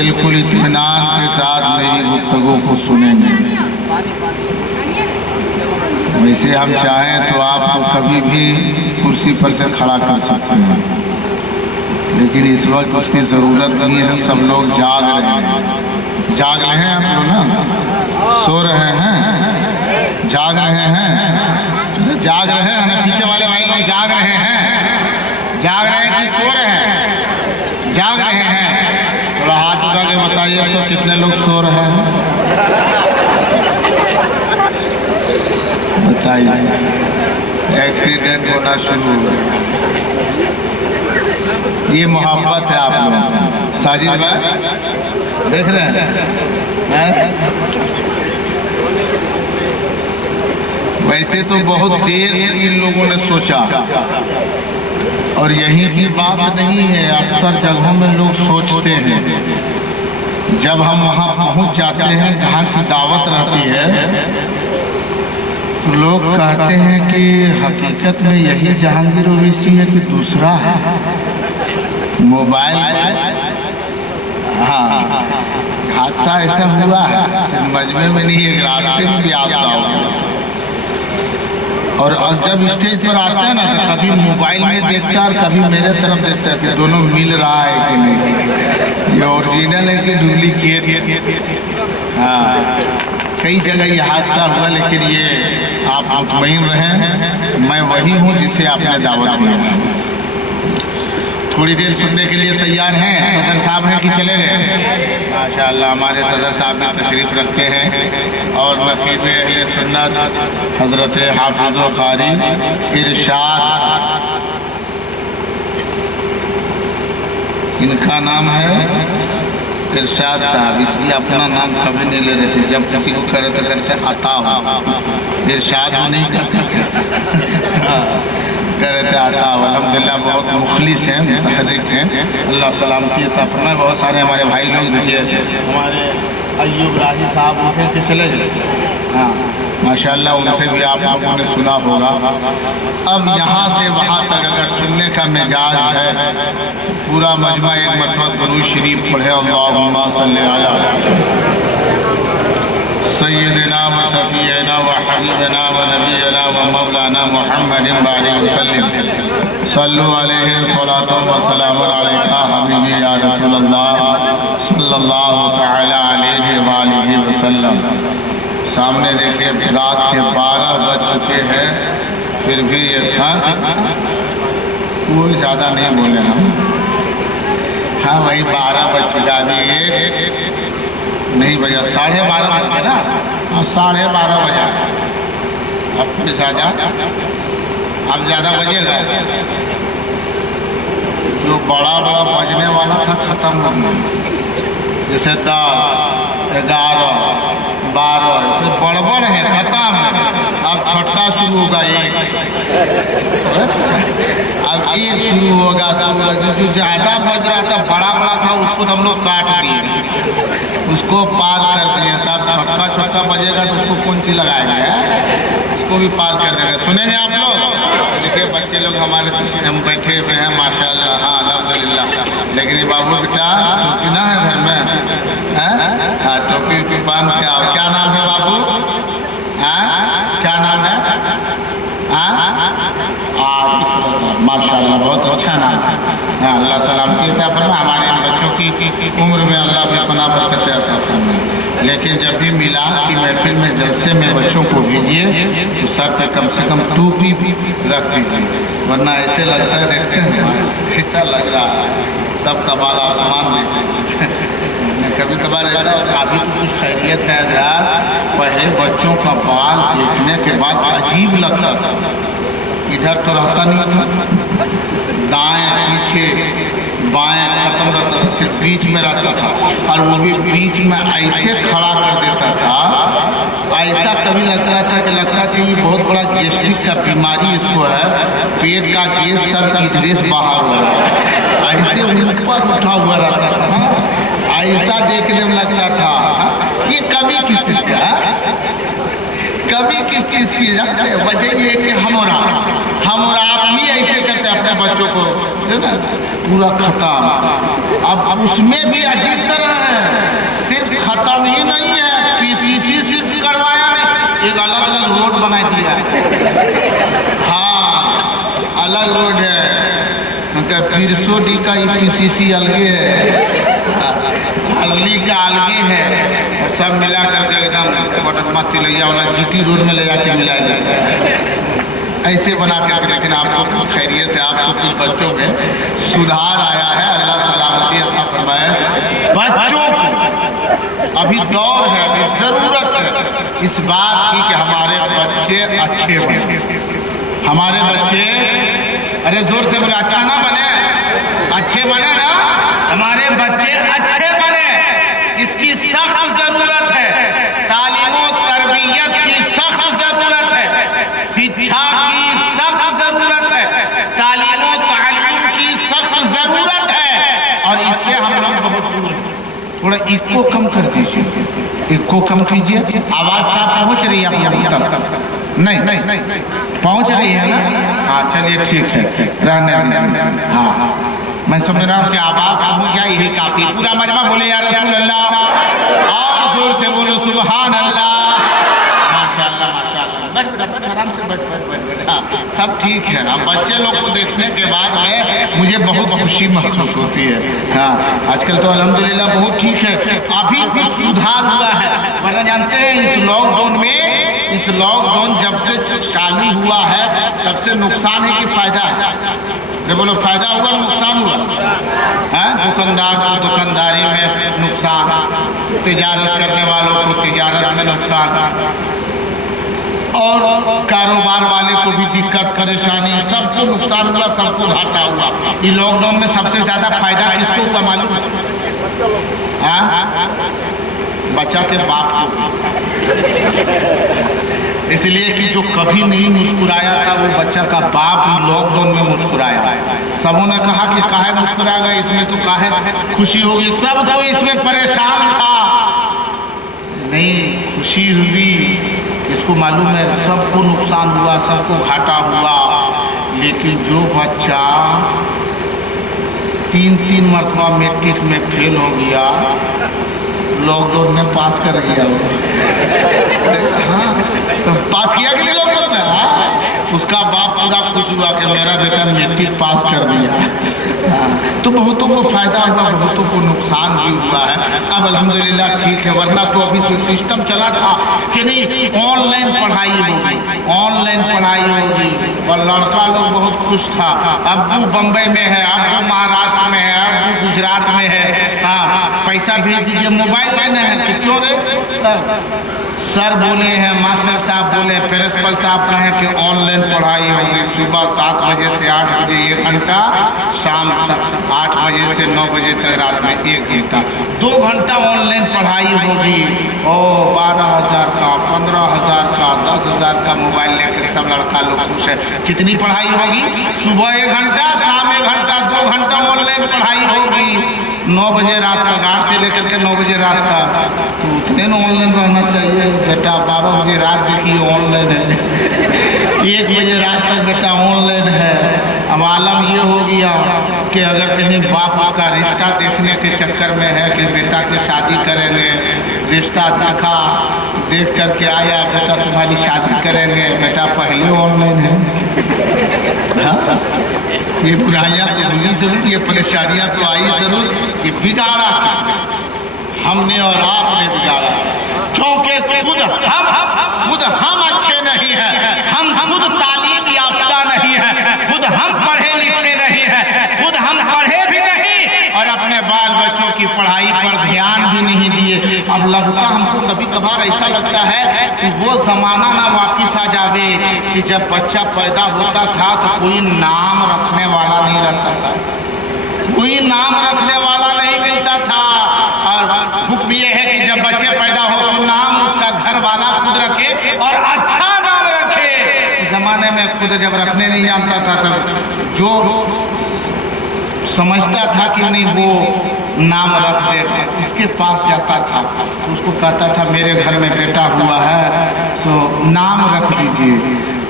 बिल्कुल इत्मीनान के साथ मेरी गुफ्तगू को सुनेंगे। वैसे हम चाहें तो आपको कभी भी कुर्सी पर से खड़ा कर सकते हैं, लेकिन इस वक्त उसकी ज़रूरत नहीं है। सब लोग जाग रहे हैं। जाग रहे हैं आप लोग ना? सो रहे हैं? जाग रहे हैं? जाग रहे हैं ना? पीछे वाले भाई लोग जाग रहे हैं? जाग रहे हैं कि सो रहे हैं? जाग रहे हैं। थोड़ा हाथ उठा के बताइए तो कितने लोग सो रहे हैं? बताइए। एक्सीडेंट होना शुरू हुआ। ये मोहब्बत है आप लोग। साजिद भाई देख रहे हैं? वैसे तो बहुत देर इन लोगों ने सोचा, और यही की बात नहीं है। अक्सर जगहों में लोग सोचते हैं, जब हम वहाँ पहुँच जाते हैं जहाँ की दावत रहती है, तो लोग कहते हैं कि हकीकत में यही जहांगीर ओवैसी है कि दूसरा है। मोबाइल, हाँ, हादसा ऐसा हुआ है मजमे में नहीं, एक रास्ते में भी हादसा हुआ। और जब स्टेज पर आते हैं ना, तो कभी मोबाइल में देखता है और कभी मेरे तरफ देखता है कि दोनों मिल रहा है कि नहीं, ये ओरिजिनल है कि डुप्लीकेट। हाँ, कई जगह ये हादसा हुआ, लेकिन ये आप मुतमईन रहें, मैं वही हूँ जिसे आपने दावत दिया। थोड़ी देर सुनने के लिए तैयार हैं? सदर साहब हैं कि चले गए? माशाअल्लाह, हमारे सदर साहब भी तशरीफ़ रखते हैं। और नक़ीब अहले सुन्नत हज़रत हाफ़िज़ व क़ारी इरशाद, इनका नाम है इरशाद साहब। इसलिए अपना नाम कभी नहीं ले रहे थे। जब किसी को कह रहे थे करते अता हो, इरशाद हो नहीं करते थे, कह रहे थे आता। अल्हम्दुलिल्लाह बहुत मुखलिस हैं, मुतहर्रिक हैं। अल्लाह सलामती अता फरमाए। बहुत सारे हमारे भाई लोग देखिए, हमारे अय्यूब राही साहब उठे के चले गए। हाँ, माशाअल्लाह, उनसे भी आप लोगों ने सुना होगा। अब यहाँ से वहाँ तक अगर सुनने का मिजाज है, पूरा मजमा एक मरतबा दुरूद शरीफ पढ़े, अल्लाहुम्मा सल्ली अला सय्यिदना व शफ़ीअना व हबीबना व नबीना व मौलाना मुहम्मदिन बारिक वसल्लम सल्लु अलैहि सलातो व सलाम अलैका हबीबी या रसूलल्लाह सल्लल्लाहु तआला अलैहि व आलिहि वसल्लम। सामने देखिए रात के 12 बज चुके हैं, फिर भी ये कोई ज़्यादा नहीं बोले हम। हाँ, वही 12 बज चुका। अभी एक नहीं बजा, 12:30 बजे ना? हाँ, 12:30 बजा। अब कुछ ज़्यादा, अब ज़्यादा बजेगा। जो बड़ा बड़ा बजने वाला था ख़त्म हो गया, जैसे 10, 11, 12 ऐसे बड़बड़ है, ख़त्म है। अब छोटा शुरू होगा, एक, अब एक शुरू होगा। तो जो ज़्यादा बज रहा था, बड़ा बड़ा था, उसको तो हम लोग काट दिए, उसको पार कर दिए। तब छोटा छोटा बजेगा तो उसको कौन सी लगाएंगे, उसको भी पार कर देंगे। सुनेंगे आप लोग? देखिए बच्चे लोग हमारे पीछे हम बैठे हुए हैं माशाअल्लाह। हाँ, अल्हम्दुलिल्लाह। लेकिन ये बाबू बेटा टोपी ना है घर में? हाँ, टोपी उपी बांध के आओ। क्या नाम है बाबू? हाँ, क्या नाम है? माशाअल्लाह, बहुत अच्छा नाम है। हाँ, अल्लाह सलामती अता फरमाए। हमारे इन बच्चों की उम्र में अल्लाह भी अपना बरकत अता फरमाए। लेकिन जब भी मिला कि महफिल में जलसे में बच्चों को भेजिए, तो सर पे कम से कम टोपी रख दीजिए, वरना ऐसे लगता है, देखते हैं ऐसा लग रहा है सब का बाल आसमान देखते हैं। कभी कभार ऐसा अभी तो कुछ खैरियत है यार, पहले बच्चों का बाल देखने के बाद अजीब लगता था। इधर तो रहता नहीं था, दाएं पीछे बाएं खत्म रहता था, सिर्फ बीच में रहता था। और वो भी बीच में ऐसे खड़ा कर देता था, ऐसा कभी लगता था कि ये बहुत बड़ा गैस्ट्रिक का बीमारी इसको है, पेट का गैस सब इधरे से बाहर हो रहा है, ऐसे ऊपर उठा हुआ रहता था। ऐसा देखने में लगता था ये कमी किसी का, कभी किस चीज़ की जानते हैं? वजह ये कि हम और आप ही ऐसे करते हैं अपने बच्चों को, है ना, पूरा खत्म। अब उसमें भी अजीब तरह है, सिर्फ खत्म ही नहीं है, पीसीसी सिर्फ करवाया नहीं, एक अलग अलग रोड बना दिया है। हाँ, अलग रोड है, पिरसो डी का पीसीसी अलगे है, हरली का अलगे है, और सब मिला करके एकदम तिलैया वाला जीटी रोड में ले जाके मिलाया जाता है, ऐसे बना कर। लेकिन आपको कुछ खैरियत है, आपको कुछ बच्चों में सुधार आया है, अल्लाह सलामती अता फरमाए। बच्चों को अभी दौर है, अभी ज़रूरत है इस बात की कि हमारे बच्चे अच्छे बने, हमारे बच्चे, अरे जोर से बोले, अच्छा ना बने, अच्छे बने ना, हमारे बच्चे अच्छे बने, इसकी सख्त जरूरत है। तालीम और तरबियत की सख्त जरूरत है, शिक्षा की सख्त जरूरत है, तालीम और ताल्लुम की सख्त जरूरत है, और इससे हम लोग बहुत दूर हैं। थोड़ा इको कम कर दीजिए, इको कम कीजिए, आवाज साफ पहुंच रही है आप लोगों तक? नहीं पहुंच रही है ना? हाँ चलिए ठीक है, रहने दीजिए। हाँ मैं समझ रहा हूँ कि आवाज पहुंच जाए, यही काफी। पूरा मजमा बोले या रसूल अल्लाह, और जोर से बोलो सुभान अल्लाह। माशाअल्लाह माशाअल्लाह, बैठ आराम से बैठ। हाँ सब ठीक है। अब बच्चे लोग को देखने के बाद में मुझे बहुत खुशी महसूस होती है। हाँ आजकल तो अल्हम्दुलिल्लाह बहुत ठीक है, अभी कुछ सुधार हुआ है, वरना जानते हैं इस लॉकडाउन जब से चालू हुआ है तब से नुकसान है कि फायदा है? अरे बोलो, फायदा हुआ नुकसान हुआ है? दुकानदार को दुकानदारी में नुकसान, तिजारत करने वालों को तिजारत में नुकसान, और कारोबार वाले को भी दिक्कत परेशानी, सबको नुकसान हुआ, सबको घाटा हुआ। इस लॉकडाउन में सबसे ज़्यादा फायदा किसको हुआ मालूम है? बच्चा के बाप को, इसलिए कि जो कभी नहीं मुस्कुराया था वो बच्चा का बाप लॉकडाउन में मुस्कुराया। सबों ने कहा कि काहे मुस्कुराएगा, इसमें तो काहे खुशी होगी, सब तो इसमें परेशान था, नहीं खुशी हुई। इसको मालूम है सबको नुकसान हुआ, सबको घाटा हुआ, लेकिन जो बच्चा 3 मरतबा मैट्रिक में फेल हो गया, लॉकडाउन में पास कर गया वो। हाँ तो पास किया कि नहीं लॉकडाउन में? हाँ उसका बाप पूरा खुश हुआ कि मेरा बेटा मैट्रिक पास कर दिया। हाँ तो बहुतों को फायदा हुआ, बहुतों को नुकसान भी हुआ है। अब अल्हम्दुलिल्लाह ठीक है, वरना तो अभी सिस्टम चला था कि नहीं ऑनलाइन पढ़ाई होगी, ऑनलाइन पढ़ाई होगी, और लड़का लोग बहुत खुश था। अब्बू बम्बई में है, अब्बू महाराष्ट्र में है, अब्बू गुजरात में है, हाँ पैसा भेज दीजिए, मोबाइल लेना है कि क्यों रे? सर बोले हैं, मास्टर साहब बोले, प्रिंसिपल साहब कहें कि ऑनलाइन पढ़ाई होगी, सुबह 7 बजे से 8 बजे 1 घंटा, शाम 8 बजे से 9 बजे तक, रात में 1 घंटा, 2 घंटा ऑनलाइन पढ़ाई होगी। और 12,000 का, 15,000 का, 10,000 का मोबाइल लेकर सब लड़का लोग खुश है। कितनी पढ़ाई होगी? सुबह 1 घंटा, शाम 1 घंटा, 2 घंटा ऑनलाइन पढ़ाई होगी। 9 बजे रात तक, 8 से लेकर के 9 बजे रात तक, तो उतने न ऑनलाइन रहना चाहिए बेटा। 12 बजे रात देखिए ऑनलाइन है, 1 बजे रात तक बेटा ऑनलाइन है। अब आलम ये हो गया कि अगर कहीं बाप उसका रिश्ता देखने के चक्कर में है कि बेटा की शादी करेंगे, रिश्ता देखा, देख करके आया, बेटा तुम्हारी शादी करेंगे, बेटा पहले ऑनलाइन है। हाँ? ये बुराइयाँ तो हुई जरूर, ये परेशानियाँ तो आई जरूर, ये बिगाड़ा किसने? हमने और आपने बिगाड़ा, क्योंकि खुद हम अच्छे नहीं हैं, हम खुद तालीम याफ्ता नहीं हैं, खुद हम पढ़े लिखे नहीं हैं, खुद हम पढ़े भी नहीं और अपने बाल बच्चों की पढ़ाई पर ध्यान भी नहीं दिए। अब लगता हमको कभी कभार ऐसा लगता है कि वो ज़माना ना वापिस आ जावे कि जब बच्चा पैदा होता था तो कोई नाम रखने वाला नहीं रहता था, कोई नाम रखने वाला नहीं मिलता था। और हुक्म ये है कि जब बच्चे पैदा हो तो नाम उसका घर वाला खुद रखे और अच्छा नाम रखे। ज़माने में खुद जब रखने नहीं जानता था तब जो समझता था कि नहीं वो नाम रख दे। उसके पास जाता था, उसको कहता था मेरे घर में बेटा हुआ है सो नाम रख दीजिए।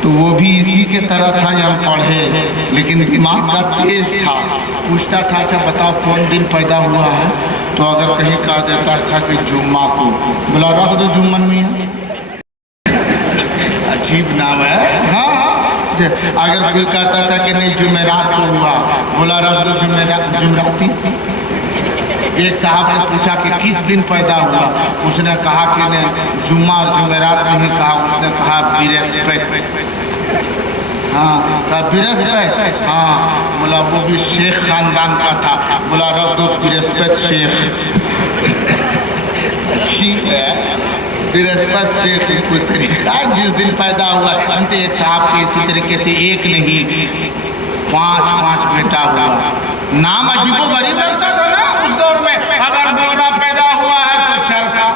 तो वो भी इसी के तरह था जब पढ़े, लेकिन दिमाग का तेज था। पूछता था अच्छा बताओ कौन दिन पैदा हुआ है, तो अगर कहीं कह देता था कि जुम्मा को, बोला रख दो जुम्मन मियाँ, अजीब नाम है। हाँ हाँ, अगर कोई कहता था कि नहीं जुमेरात को हुआ, बोला रख दो जुमराती। एक साहब से पूछा कि किस दिन पैदा हुआ, उसने कहा कि नहीं जुम्मा और जुमेरात नहीं कहा, उसने कहा बृहस्पति। हाँ कहा बृहस्पति, हाँ बोला वो भी शेख खानदान का था, बोला रख दो बृहस्पति शेख। ठीक है, बृहस्पति शेख कोई तरीका जिस दिन पैदा हुआ। अंत एक साहब के इसी तरीके से एक नहीं 5 बेटा हुआ। नाम अजीबो गरीब लगता था ना उस दौर में। अगर गोरा पैदा हुआ है तो चरखा,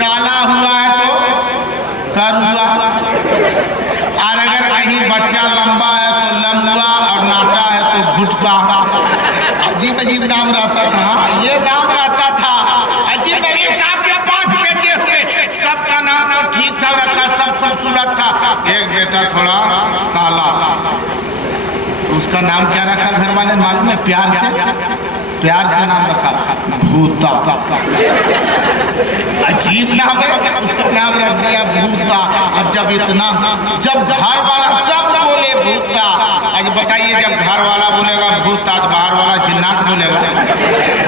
काला हुआ है तो करुआ, और अगर कहीं बच्चा लंबा है तो लंबा, और नाटा है तो भुटका। अजीब अजीब नाम रहता था, ये नाम रहता था अजीब। नबी साहब के 5 बेटे हुए, सबका नाम तो ठीक था, रखा सब खूबसूरत था। एक बेटा थोड़ा काला, तो उसका नाम क्या रखा घर वाले मालूम है? प्यार से नाम रखा भूता। अजीब नाम है, उसका नाम रख दिया भूता। अब जब घर वाला सब बोले भूता, आज बताइए जब घर वाला बोलेगा भूता तो बाहर वाला जिन्नात बोलेगा,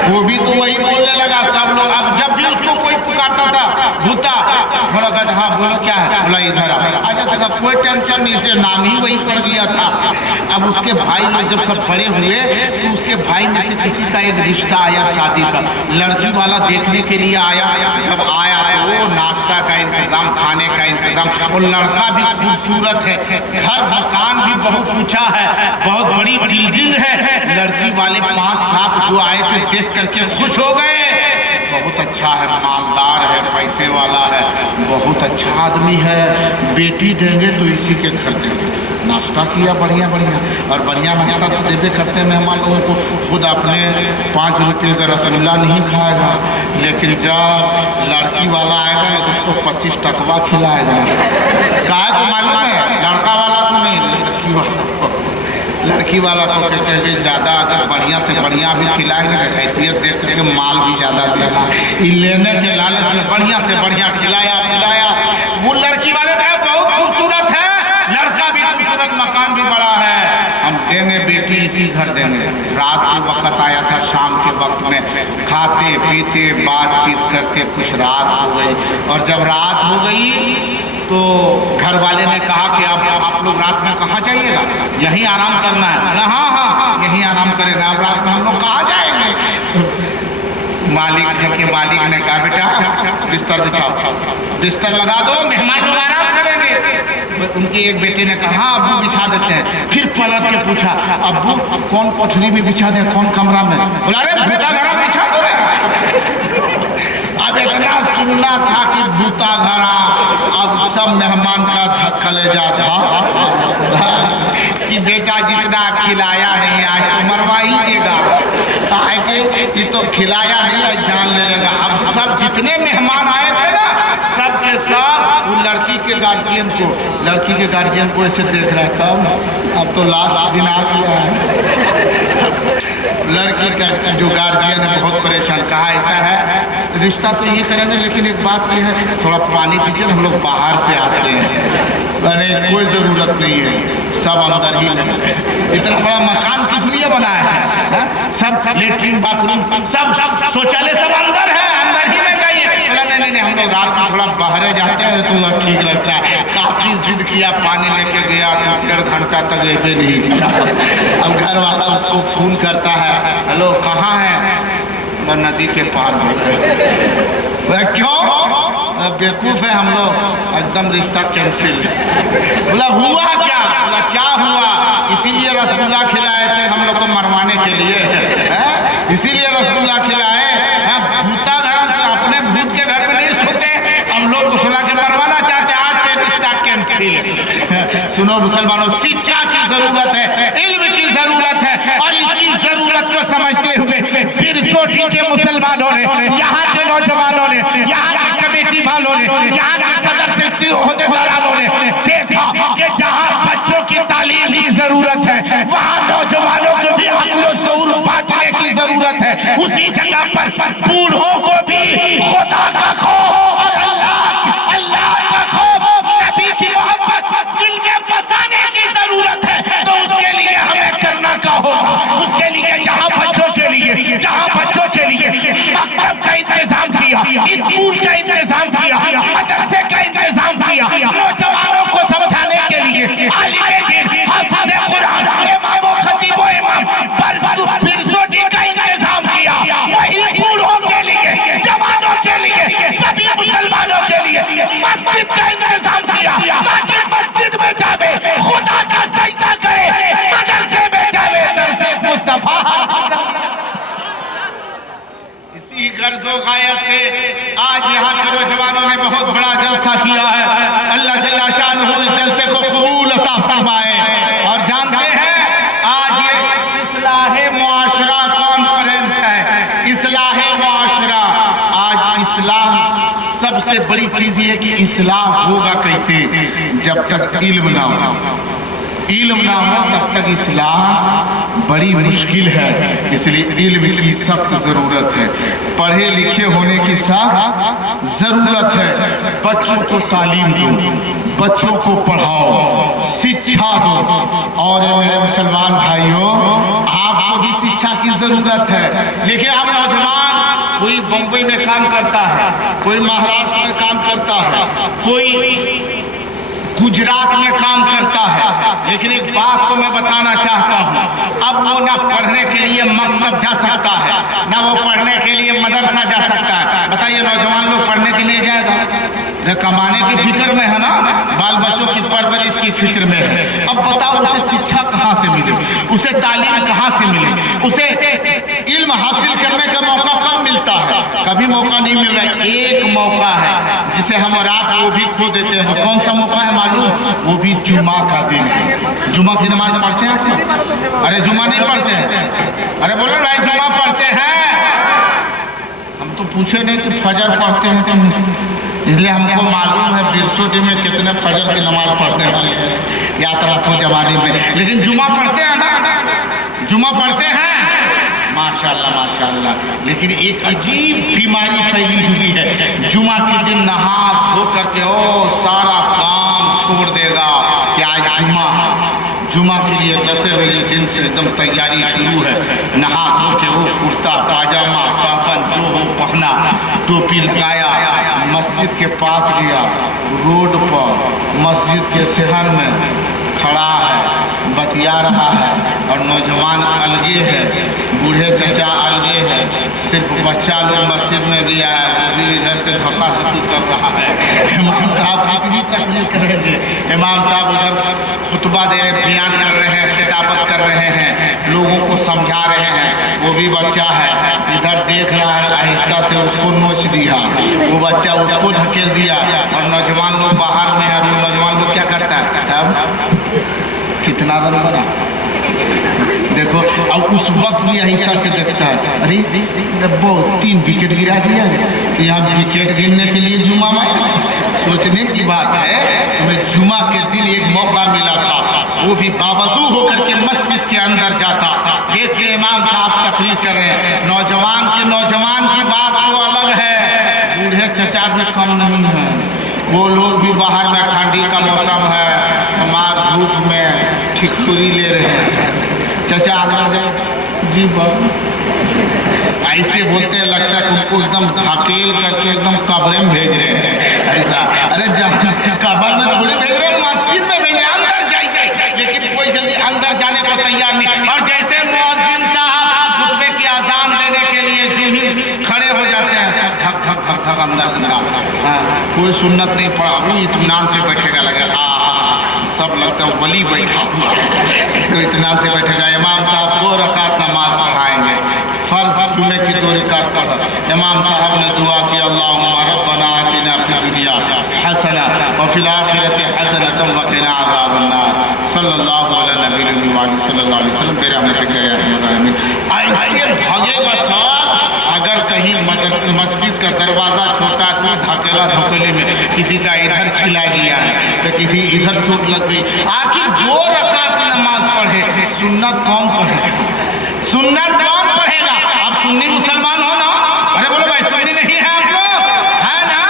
वो भी तो वही बोलने लगा सब लोग। अब जब भी उसको कोई पुकारता था भूता, थोड़ा कहता हाँ बोलो क्या है, बोला इधर आ जाता था, कोई टेंशन नहीं, इसलिए नाम ही वही पड़ गया था। अब उसके भाई लोग जब सब बड़े हुए तो उसके भाई में से किसी का एक रिश्ता आया शादी का, लड़की वाला देखने के लिए आया। जब आया तो वो नाश्ता का इंतजाम, खाने का इंतजाम, और लड़का भी खूबसूरत है, घर मकान भी बहुत ऊंचा है, बहुत बड़ी बिल्डिंग है। लड़की वाले 5-7 जो आए थे देख करके खुश हो गए, बहुत अच्छा है, मालदार है, पैसे वाला है, बहुत अच्छा आदमी है, बेटी देंगे तो इसी के घर देंगे। नाश्ता किया बढ़िया, और बढ़िया नाश्ता तो देवे करते हैं मेहमान लोगों को। खुद अपने 5 रुपये का रसगुल्ला नहीं खाएगा, लेकिन जब लड़की वाला आएगा ना तो उसको 25 टकवा खिलाएगा। काहे को मालूम है? लड़का वाला को नहीं, लड़की वाला को कहते हैं ज़्यादा अगर बढ़िया से बढ़िया भी खिलाएंगे तो हैसियत देख करके माल भी ज़्यादा देगा। लेने के लालच में बढ़िया से बढ़िया खिलाया। वो लड़की वाले का बहुत खूबसूरत है, लड़का भी खूबसूरत, मकान भी बड़ा है, हम देंगे बेटी इसी घर देंगे। रात के वक्त आया था, शाम के वक्त में खाते पीते बातचीत करते कुछ रात हो गई। और जब रात हो गई तो घर वाले ने कहा कि अब आप लोग रात में कहाँ जाइएगा, यहीं आराम करना है। हाँ यहीं आराम करेगा, अब रात में हम लोग कहाँ जाएंगे? मालिक ने कहा बेटा बिस्तर बिछाओ, बिस्तर लगा दो, मेहमान लोग आराम करेंगे। उनके एक बेटे ने कहा हाँ अब्बू बिछा देते हैं। फिर पलट के पूछा अब्बू कौन कोठरी में बिछा दे, कौन कमरा में? बोला अरे भूता घरा बिछा दो। अब इतना सुनना था कि भूता घरा, अब सब मेहमान का कलेजा था कि बेटा जितना खिलाया नहीं आज तो मरवा ही देगा, कि ये तो खिलाया नहीं आज जान ले लेगा। अब सब जितने मेहमान आए थे ना, सब के सब वो लड़की के गार्जियन को ऐसे देख रहा था। अब तो लास्ट दिन आ गया है, लड़की का जो गार्जियन है बहुत परेशान। कहा ऐसा है रिश्ता तो ये करेंगे, लेकिन एक बात ये है थोड़ा पानी दीजिए, हम लोग बाहर से आते हैं। अरे कोई ज़रूरत नहीं है, सब अंदर ही नहीं। इतना बड़ा मकान किस लिए बनाया है? सब लेटरिन बाथरूम सब शौचालय सब अंदर है, अंदर ही में जाइए। नहीं हम लोग रात में थोड़ा बाहर जाते हैं तो ठीक लगता है। काफ़ी जिद किया, पानी लेके गया तो 1.5 घंटा तक ये नहीं किया। अब घर वाला उसको फ़ोन करता है, हेलो कहाँ है? नदी के पार में। क्यों? बेवकूफ़ है हम लोग, एकदम रिश्ता कैंसिल। बोला हुआ क्या? बोला क्या हुआ? इसीलिए रसगुल्ला खिलाए थे हम लोग को मरवाने के लिए, इसीलिए रसगुल्ला खिलाए। भूता घर से अपने भूत के घर में नहीं सोते, हम लोग को सुला के मरवाना चाहते। आज से रिश्ता कैंसिल। सुनो मुसलमानों, शिक्षा की जरूरत है, इल्म की जरूरत है, और इसकी जरूरत को समझते हुए बिरसोटी के मुसलमानों ने, यहाँ के नौजवानों ने, यहाँ के कमेटी वालों ने, यहाँ के सदर से होदेदारों ने देखा कि जहाँ बच्चों की तालीम की जरूरत है वहाँ नौजवानों को भी अक्ल और शऊर बांटने की जरूरत है। उसी जगह पर बूढ़ों को भी खुदा का खौफ और अल्लाह का खौफ, नबी की मोहब्बत दिल में बसाने की जरूरत है। तो उसके लिए हमें करना क्या होगा? उसके लिए जहाँ बच्चों के लिए मकतब का इंतजाम किया, स्कूल का इंतजाम किया, मदरसे का इंतजाम किया, नौजवानों को समझाने के लिए आलिम दीन, हाफिज़ कुरान, इमाम व खतीब व इमाम बिरसोटी का इंतजाम किया, वही बूढ़ों के लिए, जवानों के लिए, सभी मुसलमानों के लिए मस्जिद का इंतजाम किया ताकि मस्जिद में जावे खुदा का सजदा करे, मदरसे में जावे दर्से मुस्तफा। इसी गर्जो गायत से आज यहाँ के नौजवानों ने बहुत बड़ा जलसा किया है। अल्लाह जल्ला शानहू इस जलसे को कबूल अता फरमाए। और जानते हैं आज ये इस्लाहे मुआशरा कॉन्फ्रेंस है, इस्लाहे मुआशरा। आज इस्लाह सबसे बड़ी चीज ये कि इस्लाह होगा कैसे? जब तक इल्म ना हो, इल्म ना हो तब तक इस्लाह बड़ी मुश्किल है। इसलिए इल्म की सख्त ज़रूरत है, पढ़े लिखे होने की सख्त ज़रूरत है। बच्चों को तालीम दो, बच्चों को पढ़ाओ, शिक्षा दो। और मेरे मुसलमान भाइयों, आपको भी शिक्षा की ज़रूरत है। लेकिन आप नौजवान, कोई बम्बई में काम करता है, कोई महाराष्ट्र में काम करता है, कोई गुजरात में काम करता है। लेकिन एक बात को मैं बताना चाहता हूँ, अब वो ना पढ़ने के लिए मकतब जा सकता है, ना वो पढ़ने के लिए मदरसा जा सकता है। बताइए नौजवान लोग पढ़ने के लिए जाएगा? कमाने की फिक्र में है ना, बाल बच्चों की परवरिश की फिक्र में है। अब बताओ उसे शिक्षा कहाँ से मिले, उसे तालीम कहाँ से मिले, उसे इल्म हासिल करने का मौका कब मिलता है? कभी मौका नहीं मिल रहा है। एक मौका है जिसे हम और आप वो भी खो देते हैं। कौन सा मौका है मालूम? वो भी जुमा का दिन है। जुमा की नमाज पढ़ते हैं आप? अरे जुमा नहीं पढ़ते हैं? अरे बोलो भाई जुमा पढ़ते हैं? हम तो पूछे नहीं कि फजर पढ़ते हैं कि नहीं, इसलिए हमको मालूम है बिरसोटी में कितने फजर की नमाज पढ़ते हैं यात्रा को जमाने में। लेकिन जुमा पढ़ते हैं ना? जुमा पढ़ते हैं माशाल्लाह माशाल्लाह। लेकिन एक अजीब बीमारी फैली हुई है, जुमा के दिन नहा धो करके ओ सारा काम छोड़ देगा कि आज जुमा है। जुमा के लिए 10 बजे दिन से एकदम तैयारी शुरू है, नहा धो के वो कुर्ता पाजामा पापन जो हो पहना, टोपी लगाया, मस्जिद के पास गया, रोड पर मस्जिद के सहन में खड़ा है, बतिया रहा है। और नौजवान अलगे है, बूढ़े चचा अलगे है, सिर्फ बच्चा लोग मस्जिद में गया है, वो भी इधर से धक्का धक्की कर रहा है। इमाम साहब कितनी तकलीफ करेंगे? इमाम साहब उधर खुतबा दे रहे, बयान कर रहे हैं, खिताबत कर रहे हैं, लोगों को समझा रहे हैं। वो भी बच्चा है, इधर देख रहा है, आहिस्ता से उसको नोच दिया, वो बच्चा उसको धकेल दिया। और नौजवान लोग बाहर में है, और नौजवान लोग क्या करता है? तब कितना रन बना देखो। अब उस वक्त भी आहिस्ता से देखता है, अरे बहुत 3 विकेट गिरा दिया, यहाँ विकेट गिरने के लिए जुमा में सोचने की बात है। तुम्हें जुमा के दिन एक मौका मिला था, वो भी बावजू होकर के मस्जिद के अंदर जाता। देखते इमाम साहब तकरीर कर रहे हैं, नौजवान की बात तो अलग है, बूढ़े चचा भी कम नहीं है। वो लोग भी बाहर में, ठंडी का मौसम है, हमार धूप में ठिठुरी ले रहे हैं। चचा जी ऐसे बोलते हैं, लगता है उनको एकदम ढकेल करके एकदम कब्र में भेज रहे हैं ऐसा। अरे कब्र में थोड़ी भेज रहे हैं, मस्जिद में भेज रहे, अंदर जाइए। लेकिन कोई जल्दी अंदर जाने को तैयार नहीं। और जैसे मुअज्जिन साहब खुतबे की आजान देने के लिए जो ही खड़े हो जाते हैं, सब धक धक धक धक अंदर गया। कोई सुन्नत नहीं पड़ा, वो इत्मीनान से बैठेगा, लगा सब लगता है वली बैठा हुआ, तो इत्मीनान से बैठेगा। इमाम साहब 2 रकात नमाज पढ़ाएंगे, फ़र्ज़ जुमे की 2 रकात पढ़ा। इमाम साहब ने दुआ की, अल्लाहुम्मा रब्बना आतिना फिद दुनिया हसना व फिल आखिरति हसनतन व क़िना अज़ाबन नार। सल्लल्लाहु अला नबी सल्लल्लाहु अलैहि वसल्लम। मेरा ऐसे भागेगा साहब का दरवाज़ा छोटा, दूध अकेला धोकेले में किसी का इधर छिला दिया है तो किसी इधर चोट लग गई। आखिर 2 रकात नमाज पढ़े, सुन्नत कौन पढ़ेगा? सुन्नत कौन पढ़ेगा? आप सुन्नी मुसलमान हो ना? अरे बोलो भाई, सुन्नी नहीं है आप लोग, है ना?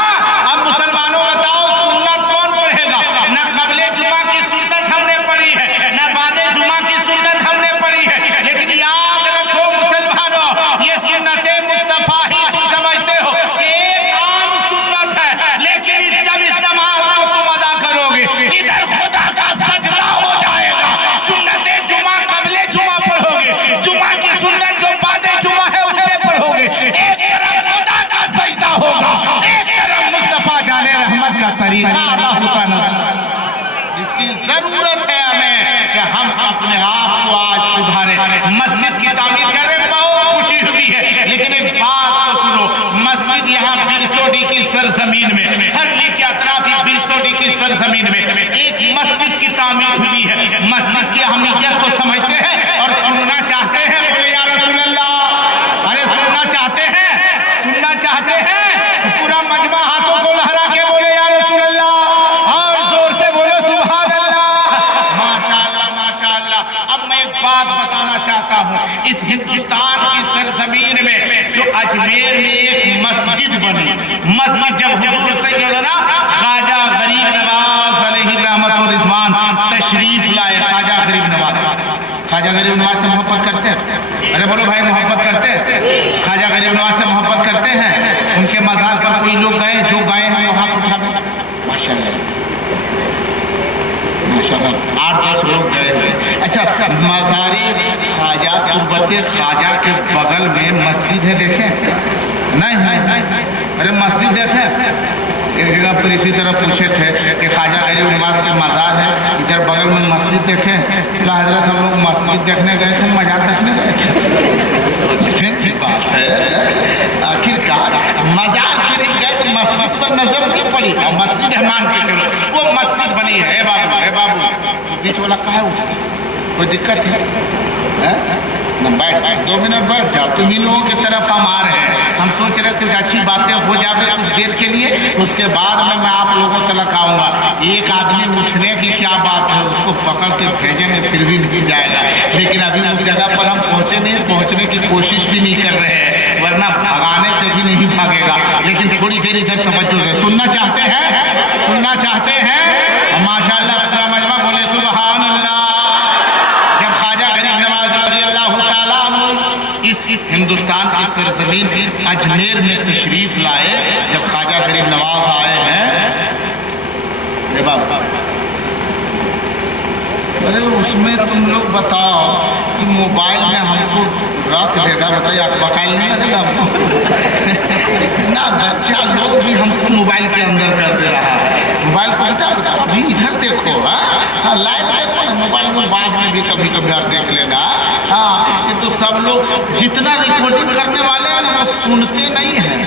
अब मुसलमानों बताओ सुन्नत कौन पढ़ेगा? न कबले जुमा की सुन्नत हमने पढ़ी है, न बादे जुमा की सुन्नत हमने पढ़ी है, लेकिन याद रखो मुसलमानों, ये सुन्नते मुस्तफा ही तुम समझते हो एक आम सुन्नत है, लेकिन जब इस नमाज को तुम अदा करोगे इधर खुदा का सजदा हो जाएगा। सुन्नते जुमा कबले जुमा पढ़ोगे, जुमा की सुन्नत जो बादे जुमा है उसे पढ़ोगे, एक तरफ खुदा का सजदा होगा, एक तरफ मुस्तफा जाने रहमत का तरीका अदा होता नजर। इसकी जरूरत है हमें कि हम अपने आप को आज सुधारें, मस्जिद की तामीर करें। बहुत खुशी हुई है, लेकिन एक बात तो सुनो, मस्जिद यहाँ बिरसोडी की सरजमीन में, हरली के अतराफ बिरसोडी की सरजमीन में एक मस्जिद की तामीर हुई है। मस्जिद की अहमियत को समझते हैं और सुनना चाहते हैं? बोले या रसूल अल्लाह। अरे सुनना चाहते हैं? सुनना चाहते हैं? पूरा मजमा हाथों को लहरा के बोले या रसूल अल्लाह, और जोर से बोलो सुभान अल्लाह। माशाअल्लाह माशाअल्लाह। अब मैं एक बात बताना चाहता हूँ, इस हिंदुस्तान की सरजमीन में जो अजमेर में एक मस्जिद बनी, मस्जिद जब हुजूर सैयदना ख्वाजा गरीब नवाज अलैहि रहमत व रिजवान तशरीफ लाए, ख्वाजा गरीब नवाज, ख्वाजा गरीब नवाज से मोहब्बत करते हैं? अरे बोलो भाई, मोहब्बत करते हैं? ख्वाजा गरीब नवाज से मोहब्बत करते हैं? उनके मज़ार पर कोई लोग गए? जो गए हैं वहाँ उठावे। माशाअल्लाह माशाअल्लाह, 8-10 लोग गए हुए। अच्छा, मज़ारे ख्वाजा कुर्बते ख्वाजा के बगल में मस्जिद है, देखें? नहीं है। अरे मस्जिद देखें। एक जगह पर इसी तरह पूछे थे कि ख्वाजा गरीब नवाज के मज़ार है, इधर बगल में मस्जिद देखें? तो हजरत हम लोग मस्जिद देखने गए थे, मज़ार देखने गए थे। सोचने की बात है, आखिरकार मज़ार शरीफ गए तो मस्जिद पर नजर नहीं पड़ी, और मस्जिद है मान के चलो, वो मस्जिद बनी है। बाबू है बाबू, बीच वाला कहाँ है? कोई दिक्कत है? न बैठ, 2 मिनट बैठ जाओ। तुम्हीं लोगों की तरफ हम आ रहे हैं, हम सोच रहे कुछ अच्छी बातें हो जावे कुछ देर के लिए, उसके बाद में मैं आप लोगों तक आऊँगा। एक आदमी उठने की क्या बात है, उसको पकड़ के भेजेंगे फिर भी नहीं जाएगा, लेकिन अभी उस जगह पर हम पहुँचे नहीं, पहुँचने की कोशिश भी नहीं कर रहे हैं, वरना भगाने से भी नहीं भागेगा। लेकिन थोड़ी देर इधर तवज्जो से सुनना चाहते हैं? सुनना चाहते हैं? माशाअल्लाह पूरा मजमा बोले सुभान अल्लाह। जब ख्वाजा गरीब नवाज रज़ियल्लाहु ताला अन्हु इस हिंदुस्तान की सरजमीन अजमेर में तशरीफ लाए, जब ख्वाजा गरीब नवाज आए हैं, बाबा अरे उसमें तुम लोग बताओ कि मोबाइल में हमको रख देगा, बताइए आप बकाल नहीं लगेगा ना? बच्चा लोग भी हमको मोबाइल के अंदर कर दे रहा है। मोबाइल को हटा, अभी इधर देखो, हाँ लाइव देखो ना, मोबाइल में बाद में भी कभी कभी देख लेना। हाँ, ये तो सब लोग जितना रिकॉर्डिंग करने वाले हैं ना, वो सुनते नहीं हैं,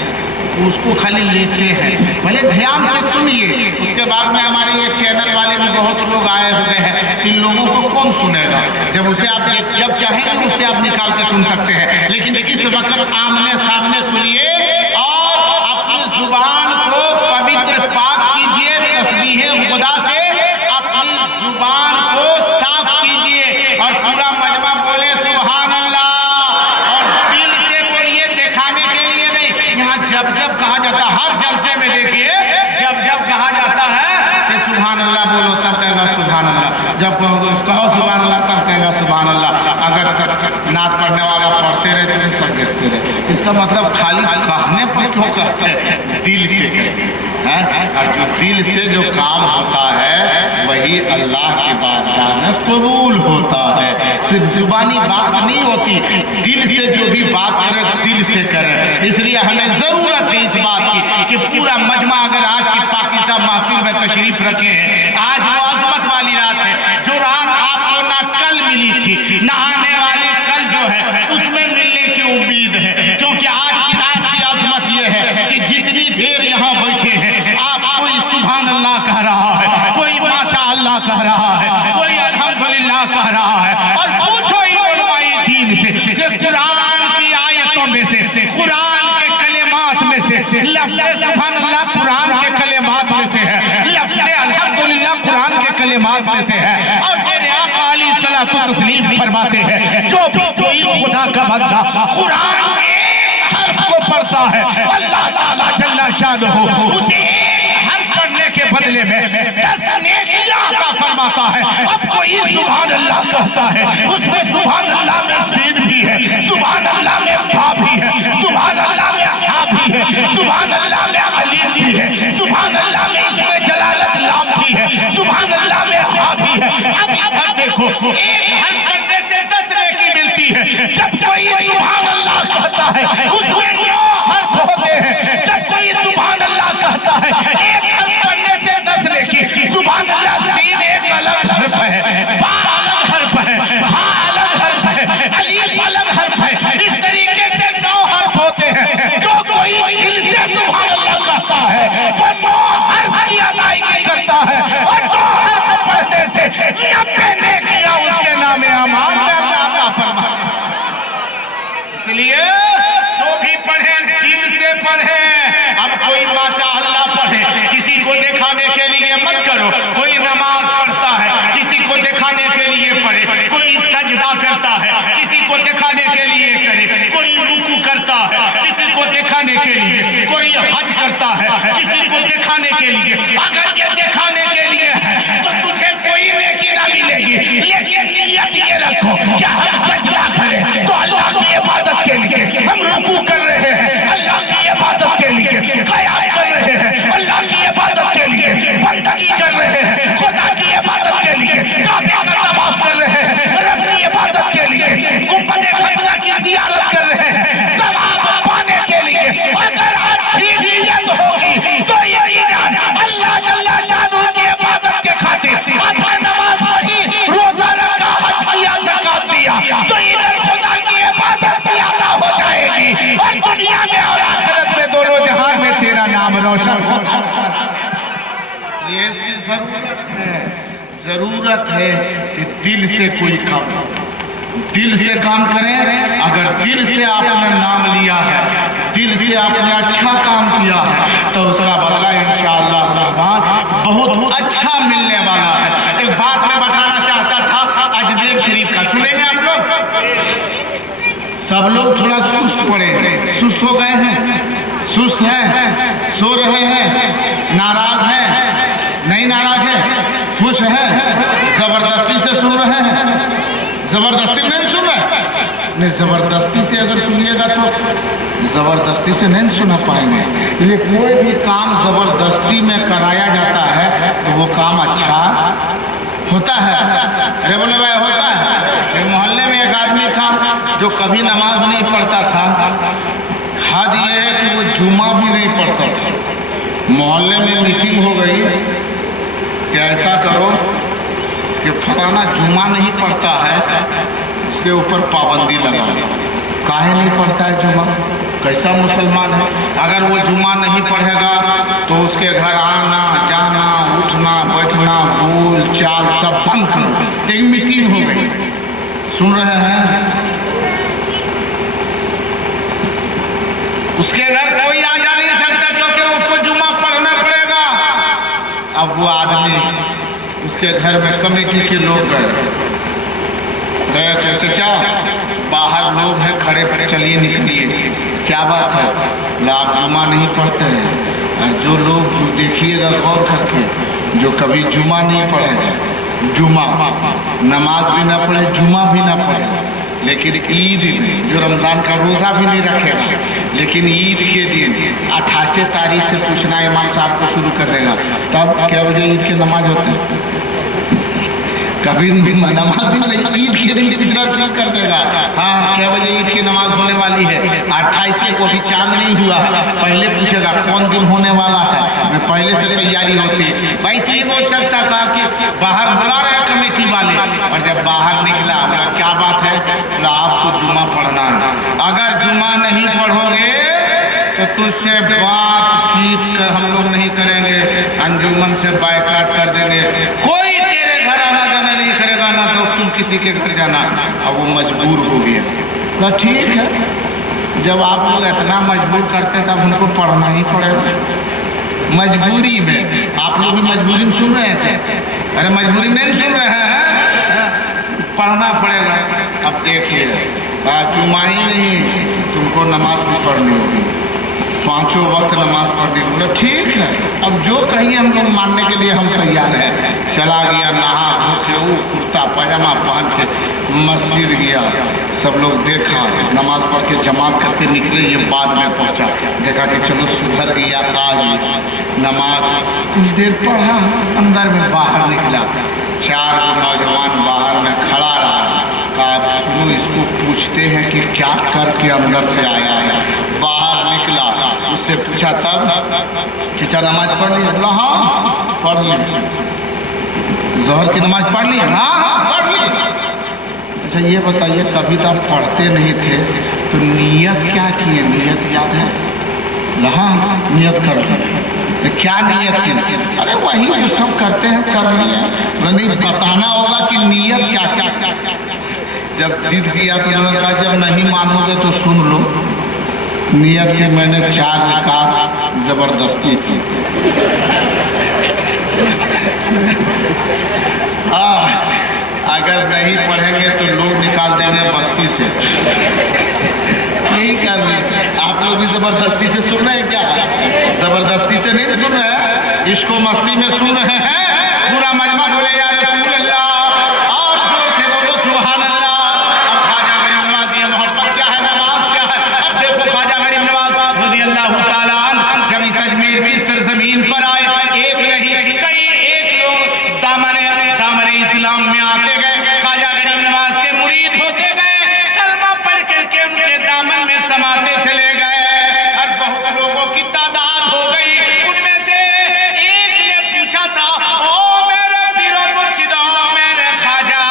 उसको खाली लेते हैं। भले ध्यान से सुनिए, उसके बाद में हमारे ये चैनल वाले भी बहुत लोग आए हुए हैं, इन लोगों को कौन सुनेगा? जब उसे आप जब चाहेंगे उससे आप निकाल के सुन सकते हैं, लेकिन इस वक्त आमने सामने सुनिए और अपनी जुबान को पवित्र पाक कीजिए, तस्बीह खुदा से अपनी जुबान को साफ कीजिए और पूरा मजमा बोले सुभान अल्लाह, और दिल से बोलिए, दिखाने के लिए नहीं। यहाँ जब जब कहा जाता है, हर जलसे में देखिए, जब जब कहा जाता है कि सुभान अल्लाह बोलो, तब कहेगा सुभान अल्लाह। जब कहो सुभान अल्लाह, तब कहेगा सुभान अल्लाह। अगर तक नात पढ़ने वाला पढ़ते रहे तो सब देखते रहे। इसका मतलब खाली कहने पर क्यों कहते हैं? दिल से हैं, और जो दिल से जो काम होता है वही अल्लाह की बारगाह में कबूल होता है। सिर्फ जुबानी बात नहीं होती, दिल से जो भी बात करे दिल से करे। इसलिए हमें जरूरत है इस बात की कि पूरा मजमा अगर आज की पाकिस्तान महफिल में तशरीफ रखे हैं, आज वो अजमत वाली रात है, जो रात आपको ना कल मिली थी ना आने वाली कल जो है उसमें मिलने की उम्मीद है, क्योंकि आज की रात की अजमत ये है कि जितनी देर यहाँ बैठे हैं आप, कोई सुभान अल्लाह कह रहा है, कोई माशा अल्लाह कह रहा है, कोई अल्हम्दुलिल्लाह कह रहा है। और पूछो दीन से कि कुरान की आयतों में से, कुरान के कलेमात में से लफ्ज़ सुभान अल्लाह कुरान के कलेमात में से है, लफ्ज़ अल्हम्दुलिल्लाह कुरान के कलेमात में से है। और मेरे आका अलैहिस्सलातु तस्लीम फरमाते हैं, जो भी कोई खुदा का बंदा कुरान के एक हर्फ को पढ़ता है, अल्लाह ताला जल्ला शानहू उसे पढ़ने के बदले में 10 नेकियां अता फरमाता है। अब कोई सुभान अल्लाह कहता है, उसमें सुभान अल्लाह में सीन भी है, सुभान अल्लाह में बा भी है, सुभान अल्लाह में हा भी है, सुभान अल्लाह में अलीम भी है, सुभान अल्लाह में इसमें जलालत लाम भी है, सुभान अल्लाह में हा भी है। अब इधर देखो, एक हर पढ़ने से 10 नेकी मिलती है। जब कोई सुभान अल्लाह कहता है, उसमें 9 हर्फ होते हैं। जब कोई सुभान अल्लाह कहता है, एक हर्फ पढ़ने से 10 नेकी। सुभान अल्लाह सीन एक अलग हर्फ है, बा अलग हर्फ है, हा अलग हर्फ है, अलीफ अलग हर्फ है। इस तरीके से 9 हर्फ होते हैं। जो कोई दिल से सुभान अल्लाह कहता है, वो 9 हर्फ की अदायगी करता है। और 9 हर्फ पढ़ने से 90 नेकियां उसके नामे अमाल में अल्लाह फरमाता है। इसलिए जो भी पढ़े दिल से पढ़े। अब कोई माशाअल्लाह पढ़े, किसी को दिखाने के लिए मत करो। कोई नमाज पढ़ता है, किसी को दिखाने के लिए पढ़े। कोई सजदा करता है, किसी को दिखाने के लिए करे। कोई रुकू करता है, किसी को दिखाने के लिए। कोई हज करता है, किसी को दिखाने के लिए। अगर ये दिखाने के लिए है तो तुझे कोई नेकी ना मिलेगी, लेकिन नियत ये रखो कि हम सजदा करें तो अल्लाह की इबादत के लिए, हम रुकू कर रहे हैं अल्लाह की इबादत के लिए, क़याम कर रहे हैं अल्लाह की इबादत के लिए, बंदगी कर रहे हैं खुदा की इबादत के लिए, काबे का तवाफ कर रहे हैं रब की इबादत के लिए, गुंबद खज़रा की ज़ियारत कर रहे हैं सवाब पाने के लिए। अगर अच्छी नियत होगी तो यकीनन अल्लाह जल्ला शानहू की इबादत के खातिर आपने नमाज पढ़ी, रोजा रखा, हज किया, ज़कात दिया, तो इधर खुदा की इबादत भी अदा हो जाएगी और दुनिया में और आखिरत में दोनों जहान में तेरा नाम रोशन होगा। ये इसकी जरूरत है कि दिल से कोई काम, दिल से काम करें। अगर दिल से आपने नाम लिया है, दिल से आपने अच्छा काम किया है, तो उसका बदला इंशाअल्लाह रहमान बहुत अच्छा मिलने वाला है। एक बात मैं बताना चाहता था अजमेर शरीफ का, सुनेंगे आप लोग? सब लोग थोड़ा सुस्त पड़े, सुस्त हो गए हैं, सुस्त हैं, सो रहे हैं, नाराज हैं, नहीं नाराज है, खुश है, जबरदस्ती से सुन रहे हैं। जबरदस्ती नहीं सुन रहे, नहीं जबरदस्ती से अगर सुनिएगा तो जबरदस्ती से नहीं सुना पाएंगे। इसलिए कोई भी काम जबरदस्ती में कराया जाता है तो वो काम अच्छा होता है। अरे बोले भाई होता है। मोहल्ले में एक आदमी था जो कभी नमाज नहीं पढ़ता था। हद ये है कि वो जुमा भी नहीं पढ़ता था। मोहल्ले में मीटिंग हो गई कि ऐसा करो कि फलाना जुमा नहीं पढ़ता है, उसके ऊपर पाबंदी लगाओ। काहे नहीं पढ़ता है जुमा? कैसा मुसलमान है? अगर वो जुमा नहीं पढ़ेगा तो उसके घर आना जाना उठना बैठना बोल चाल सब बंद करो। एक मीटिंग हो गई, सुन रहे हैं? उसके घर कोई आ जा नहीं सकता क्योंकि उसको जुमा पढ़ना पड़ेगा। अब वो आदमी उसके घर में कमेटी के लोग गए कि चचा बाहर लोग हैं खड़े खड़े, चलिए निकलिए। क्या बात है? आप जुमा नहीं पढ़ते हैं। और जो लोग जो देखिएगा गौर करके, जो कभी जुमा नहीं पढ़ेगा, जुमा नमाज भी ना पढ़े, जुमा भी ना पढ़े, लेकिन ईद में जो रमज़ान का रोज़ा भी नहीं रखेगा, लेकिन ईद के दिन 28 तारीख से पूछना इमाम साहब को शुरू कर देगा तब क्या वजह ईद के नमाज होते हैं। कभी नमाज दिन नहीं, ईद के दिन पूछना शुरू कर देगा। हाँ क्या वजह ईद की नमाज होने वाली है? 28 को भी चांद नहीं हुआ, पहले पूछेगा कौन दिन होने वाला है, मैं पहले से तैयारी होती। वैसे ही वो सकता कहा कि बाहर बुला रहे कमेटी वाले, और जब बाहर निकला बोला क्या बात है? बोला आपको जुमा पढ़ना है, अगर जुमा नहीं पढ़ोगे तो तुझसे बातचीत हम लोग नहीं करेंगे, अंजुमन से बायकाट कर देंगे, कोई तेरे घर आना जाना नहीं करेगा, ना तो तुम किसी के घर जाना। अब वो मजबूर हो गया। ठीक है, जब आप लोग इतना मजबूर करते तब उनको पढ़ना ही पड़ेगा। मजबूरी में आप लोग भी मजबूरी में सुन रहे थे, अरे मजबूरी में नहीं सुन रहे हैं, पढ़ना पड़ेगा। अब देखिए जुमा ही नहीं, तुमको नमाज भी पढ़नी होगी, 5 वक्त नमाज पढ़ने को बोला ठीक है। अब जो कहिए हम लोग मानने के लिए हम तैयार हैं। चला गया नहा धो के, वो कुर्ता पाजामा पहन के मस्जिद गया, सब लोग देखा, नमाज पढ़ के जमात करके निकले। ये बाद में पहुंचा, देखा कि चलो सुधर गया काज, नमाज कुछ देर पढ़ा, अंदर में बाहर निकला, 4 नौजवान बाहर में खड़ा रहा। कहा सुनो इसको पूछते हैं कि क्या करके अंदर से आया है। बाहर निकला, उससे पूछा तब चचा नमाज पढ़ ली? बोला हाँ पढ़ ली। जोहर की नमाज पढ़ ली? हाँ पढ़ ली। अच्छा ये बताइए कभी तो आप पढ़ते नहीं थे तो नियत क्या किए? नियत याद है? हाँ नियत कर ली। क्या नियत की? अरे वही जो सब करते हैं कर लिया। नहीं बताना होगा कि नियत क्या क्या। जब जिद किया तो उन्होंने कहा जब नहीं मानोगे तो सुन लो, नियत की मैंने 4 रकात ज़बरदस्ती की। अगर नहीं पढ़ेंगे तो लोग निकाल देंगे बस्ती से। यही कर रहे आप लोग भी ज़बरदस्ती से सुन रहे हैं क्या? ज़बरदस्ती से नहीं सुन रहे हैं, इसको मस्ती में सुन रहे हैं। पूरा मजमा बोले या रसूल अल्लाह, और जोर से बोलो सुभान अल्लाह। अब ख्वाजा गरीब नवाज ये मोहब्बत क्या है, नमाज क्या है। अब देखो ख्वाजा गरीब नवाज रज़ियल्लाहु ताला अन्हु जब इस अजमेर की सरजमीन पर आए, एक नहीं कई एक लोग दामन इस्लाम में आते गए, ख्वाजा गरीब नवाज के मुरीद होते गए, कलमा पढ़ करके उनके दामन में समाते चले गए और बहुत लोगों की तादाद हो गई। उनमें से एक ने पूछा था, ओ मेरे पीरो मुर्शिदो, मेरे ख्वाजा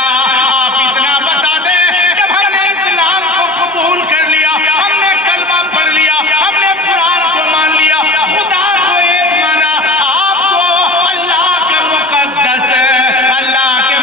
आप इतना बता दें, जब हमने इस्लाम को कबूल कर लिया, हमने कलमा पढ़ लिया, हमने कुरान को मान लिया, खुदा को एक माना, आपको अल्लाह के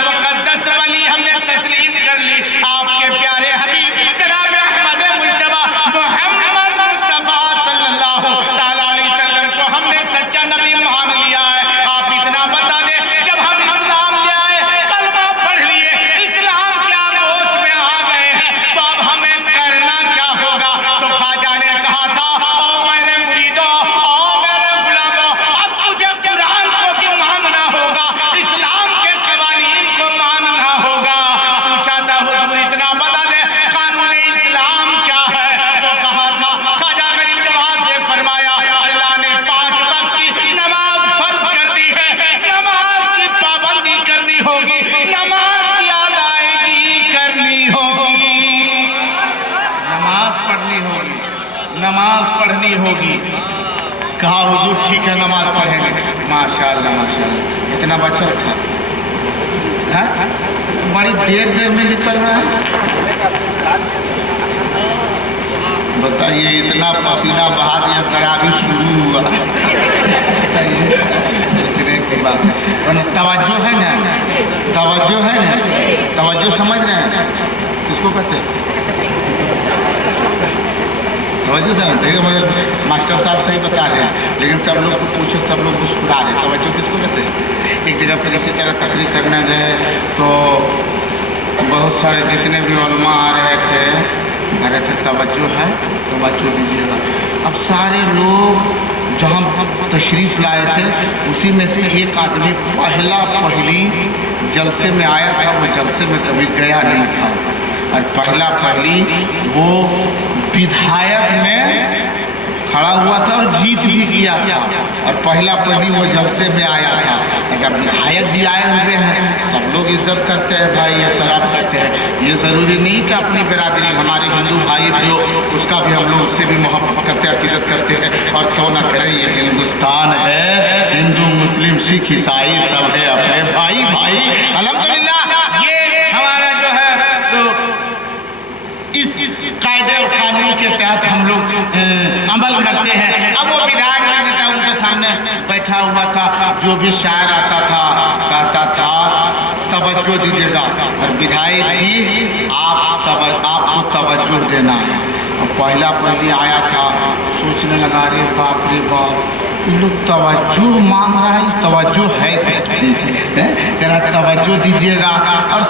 मुकद्दस वली हमने तस्लीम कर ली, आपके प्यारे हबीब जनाब अहमद मुज्तबा मोहम्मद मुस्तफा सल्लल्लाहु ताला अलैहि वसल्लम को हमने सच्चा नबी मान लिया है। आप इतना बता दें, जब हम इस्लाम ले आए, कलमा पढ़ लिए, इस्लाम के आगोश में आ गए हैं, तो अब हमें करना क्या होगा? तो ख्वाजा ने कहा था, ओ मेरे मुरीदो, ओ मेरे गुलामो, अब तुझे कुरान को भी मानना होगा, इस्लाम के कवानीन को मानना होगा। पूछा था हुजूर इतना बता दे कानून इस्लाम क्या है? तो कहा था, ख्वाजा गरीब नवाज ने फरमाया अल्लाह ने 5 वक्त की नमाज फर्ज कर दी है, नमाज की पाबंदी करनी होगी, नमाज की अदायगी करनी होगी, नमाज पढ़नी होगी, नमाज पढ़नी होगी। कहा हुजूर ठीक है नमाज पढ़ेंगे। माशाअल्लाह माशाअल्लाह, इतना बच्चा था है? बड़ी देर में निकल रहा है। बताइए इतना पसीना बहा दिया, खराबी शुरू हुआ। सोचने की बात है, वरना तवज्जो है ना, तवज्जो है ना, तवज्जो समझ रहे हैं किसको कहते हैं? तवज्जो समझते हैं? मेरे मास्टर साहब सही बता रहे हैं, लेकिन सब लोग को पूछे, सब लोग मुस्कुरा रहे। तवज्जो किसको कहते हैं? एक जगह पर इसी तरह तकरीर करने गए तो बहुत सारे जितने भी उलमा आ रहे थे, कह रहे थे तवज्जो है, तवज्जो दीजिएगा। अब सारे लोग जहाँ तशरीफ़ लाए थे उसी में से एक आदमी पहली जलसे में आया था, वो जलसे में कभी गया नहीं था, और पहली वो विधायक में खड़ा हुआ था और जीत भी किया था, और पहली वो जलसे में आया था। जब विधायक जी आए हुए हैं, सब लोग इज्जत करते हैं भाई, एहतराम करते हैं। ये ज़रूरी नहीं कि अपनी बिरादरी हमारे हिंदू भाई जो उसका भी हम लोग उससे भी मोहब्बत करते हैं, अकीदत करते हैं, और क्यों ना करें, ये हिंदुस्तान है, हिंदू मुस्लिम सिख ईसाई सब है अपने भाई भाई। अल्हम्दुलिल्लाह ये हमारा जो है तो इस कायदे और कानून के तहत हम लोग अमल करते हैं। अब वो विधायक नेता उनके सामने बैठा हुआ था, जो भी शायर आता था कहता था तवज्जो दीजिएगा, और विधायक जी आपको तवज्जो देना है, पहला पहले आया था, सोचने लगा अरे बाप रे बाप, ये लोग तवज्जो मांग रहा है, तवज्जो है कैसी है, कह रहा तवज्जो दीजिएगा। और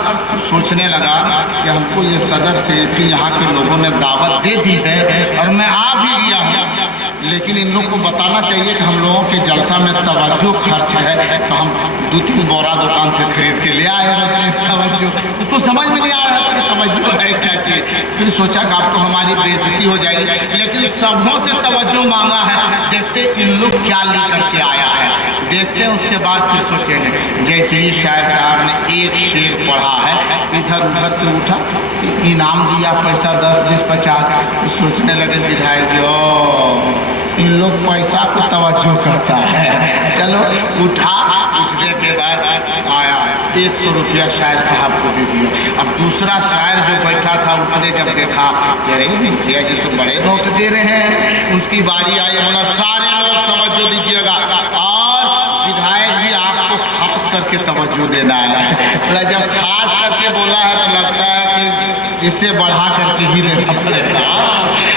सोचने लगा कि हमको ये सदर सेक्रेटरी यहाँ के लोगों ने दावत दे दी है और मैं आ भी गया हूँ, लेकिन इन लोग को बताना चाहिए कि हम लोगों के जलसा में तवज्जो खर्च है, तो हम 2-3 बोरा दुकान से खरीद के ले आए होते हैं तवज्जो। उसको समझ में नहीं आ रहा था कि तवज्जो है क्या चीज़। फिर सोचा कि आपको हमारी बेइज्जती हो जाएगी, लेकिन सबों से तवज्जो मांगा है, देखते इन लोग क्या लेकर के आया है, देखते हैं। उसके बाद फिर सोचेंगे। जैसे ही शायर साहब ने एक शेर पढ़ा है, इधर उधर से उठा, इनाम दिया पैसा 10, 20, 50, सोचने लगे विधायक जी इन लोग पैसा को तवज्जो करता है, चलो उठा। उठने के बाद आया 100 रुपया शायर साहब को दे दिया। अब दूसरा शायर जो बैठा था उसने जब देखा, अरे मुखिया जी तो बड़े नोट दे रहे हैं, उसकी बारी आई, बोला सारे लोग तवज्जो दीजिएगा और विधायक जी आपको खास करके तवज्जो देना है। बोला जब खास करके बोला है तो लगता है कि इससे बढ़ा करके ही देना पड़ेगा।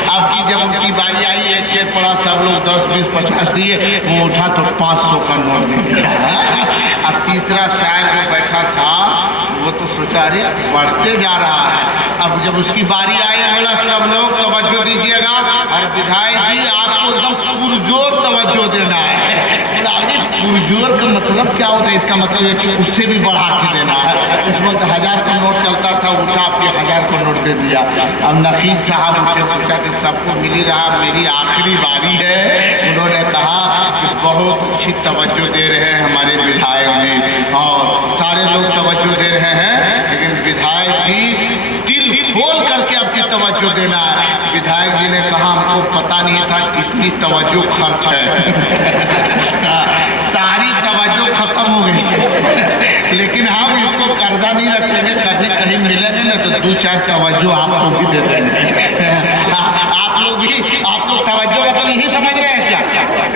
अब की जब उनकी बारी आई, एक शेर पड़ा, सब लोग 10, 20, 50 दिए, वो उठा तो 500 का नोट दे दिया। अब तीसरा शायर जो बैठा था वो तो सोचा अरे बढ़ते जा रहा है। अब जब उसकी बारी आई, बोला सब लोग तवज्जो दीजिएगा और विधायक जी आपको एकदम पुरजोर तवज्जो देना है। बोला अरे पुरजोर का मतलब क्या होता है? इसका मतलब है कि उससे भी बढ़ा के देना है। उस वक्त 1000 का नोट चलता था, उठा फिर 1000 का नोट दे दिया। अब नकीब साहब उठे, सोचा कि सबको मिल ही रहा, मेरी आखिरी बारी है। उन्होंने कहा कि बहुत अच्छी तवज्जो दे रहे हैं हमारे विधायक जी और सारे लोग तवज्जो दे रहे हैं, लेकिन विधायक जी दिल खोल करके आपकी तवज्जो देना है। विधायक जी ने कहा हमको पता नहीं था इतनी तवज्जो खर्च है। सारी तवज्जो खत्म हो गई, लेकिन हम इसको कर्जा नहीं रखेंगे, कभी कहीं मिलेंगे ना तो 2-4 तवज्जो आपको भी दे देंगे। आप लोग तवज्जो मतलब यही समझ रहे हैं क्या?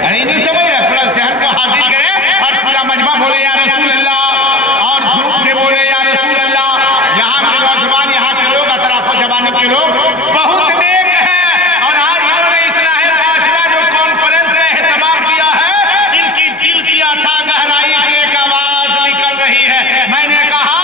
अरे नहीं समझ रहे, थोड़ा जहन को हासिल करें और पूरा मजमा बोले या रसूल अल्लाह और झूठ के बोले या रसूल अल्लाह। यहाँ के नौजवान, यहाँ के लोग, अतराफो जवानी के लोग बहुत नेक हैं और आज इन्होंने इस्लाह माशरा जो कॉन्फ्रेंस का एहतमाम किया है, इनकी दिल की अथाह गहराई से एक आवाज निकल रही है। मैंने कहा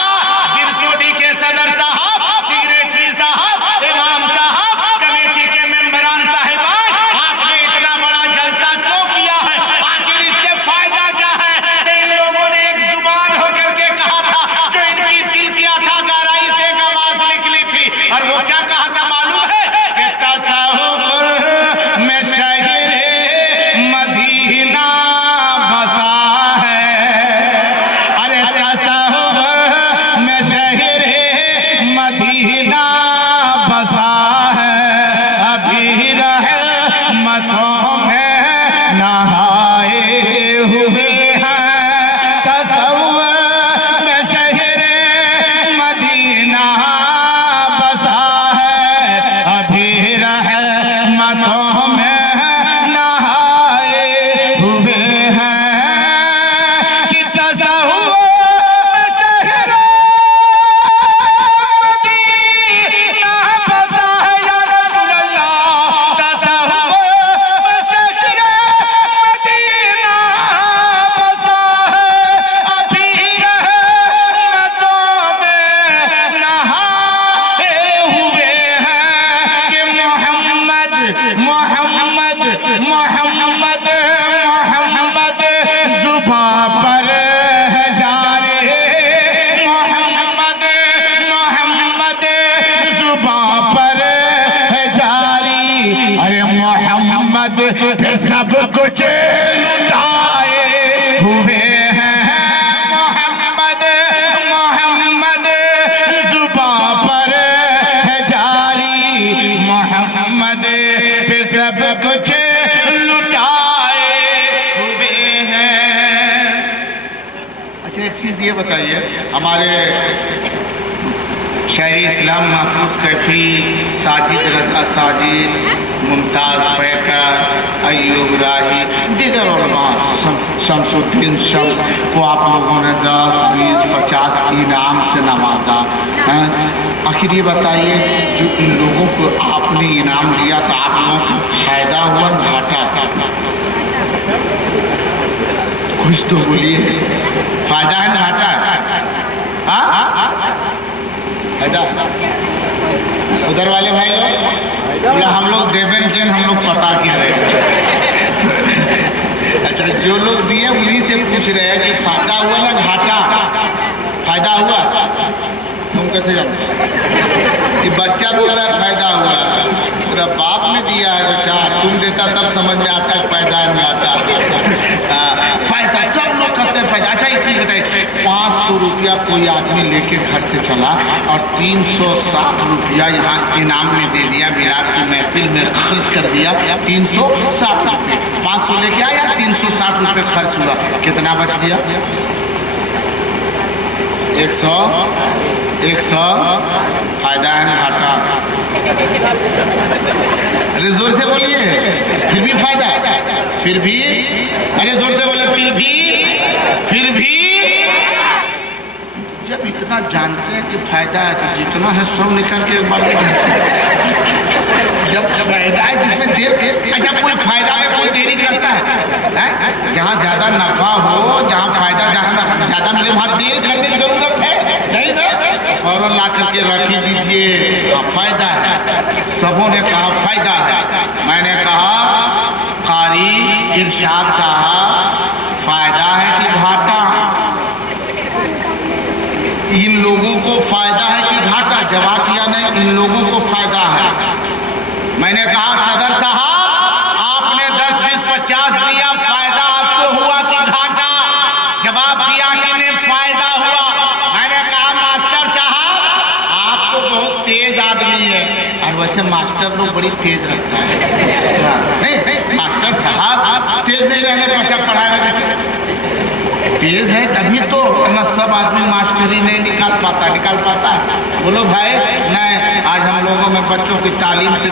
बिरसोडी के सदर साहब, सेक्रेटरी साहब, इमाम साहब, कमेटी के मेंबरान साहिबान, आपने इतना बड़ा जलसा क्यों किया है? आखिर इससे फायदा क्या है? तो इन लोगों ने एक जुबान होकर के कहा था जो इनकी दिल की अथाह गहराई से एक आवाज निकली थी, और वो क्या कहा था मालूम है? कि तसव्वुर में शहरे मदीना बसा है। अरे तसव्वुर में शहरे मदीना बसा है, अभी रहमतों में नहाए हुए हैं। तसव्वुर में शहरे मदीना बसा है, अभी रहमतों में नहाए हुए हैं। कि तसव्वुर में शहरे मदीना बसा है या रसूल अल्लाह। तसव्वुर में शहरे मदीना बसा है, अभी रहमतों में नहाए हुए हैं। कि मोहम्मद मोहम्मद मोहम्मद मोहम्मद जुबां पर है जारी, मोहम्मद मोहम्मद जुबां पर है जारी। अरे मोहम्मद फिर सब कुछ लुटाए हुए हैं। मोहम्मद मोहम्मद जुबां पर है जारी, मोहम्मद पे सब कुछ लुटाए हुए हैं। अच्छा एक चीज़ ये बताइए, हमारे शायरी इस्लाम महफूज कैफी, साजिद रजा साजिद, मुमताज़ पैकर, अय्यूब राही, दीगर उलमा, शमसुद्दीन शम्स को आप लोगों ने 10, 20, 50 इनाम से नवाजा हैं। आखिर ये बताइए, जो इन लोगों को आपने इनाम दिया तो आप लोगों को फायदा हुआ घाटा? कुछ तो बोलिए, फायदा है घाटा है? हाँ, फायदा। उधर वाले भाई लोग बोला हम लोग देवें कि हम लोग पता क्या रहे। अच्छा, जो लोग दिए उन्हीं से पूछ रहे हैं कि फायदा हुआ ना घाटा? फायदा हुआ? तुम कैसे जानते? कि बच्चा बोल रहा है फायदा हुआ, तेरा बाप ने दिया है बेटा, तुम देता तब समझ में आता है फायदा है घाटा। फायदा सब लोग कहते हैं फायदा। अच्छा, एक चीज बताइए, 500 रुपया कोई आदमी लेके घर से चला और 360 रुपया यहाँ इनाम में दे दिया, मिलाद की महफिल में खर्च कर दिया 360 रुपये। 500 लेके आया, 360 रुपये खर्च हुआ, कितना बच गया? 100 फायदा है घाटा? अरे जोर से बोलिए, फिर भी फायदा? फिर भी? अरे जोर से बोले, फिर भी? जब इतना जानते हैं कि फायदा है तो जितना है सब निकल के बाकी जब फायदा है जिसमें देर के, अच्छा कोई फायदा में कोई देरी करता है? जहाँ ज्यादा नफा हो, जहाँ फायदा जहाँ ज्यादा मिले वहाँ देर करने की जरूरत है नहीं ना? फौरन ला करके रख ही दीजिए, फायदा है। सबों ने कहा फायदा है, मैंने कहा कारी इरशाद साहब फायदा है कि घाटा? इन लोगों को फायदा है कि घाटा? जवाब दिया नहीं, इन लोगों को फायदा है। मैंने कहा सदर साहब आपने 10, 20, 50 दिया, फायदा आपको हुआ कि घाटा? जवाब दिया कि नहीं फायदा हुआ। मैंने कहा मास्टर साहब आप तो बहुत तेज आदमी है, और वैसे मास्टर लोग बड़ी तेज रखता है। नहीं, मास्टर साहब तेज नहीं रहने तो बच्चा पढ़ाएगा कैसे? तेज है तभी तो, वरना सब आदमी मास्टरी नहीं निकाल पाता है। बोलो भाई, नहीं, आज हम लोगों में बच्चों को तालीम से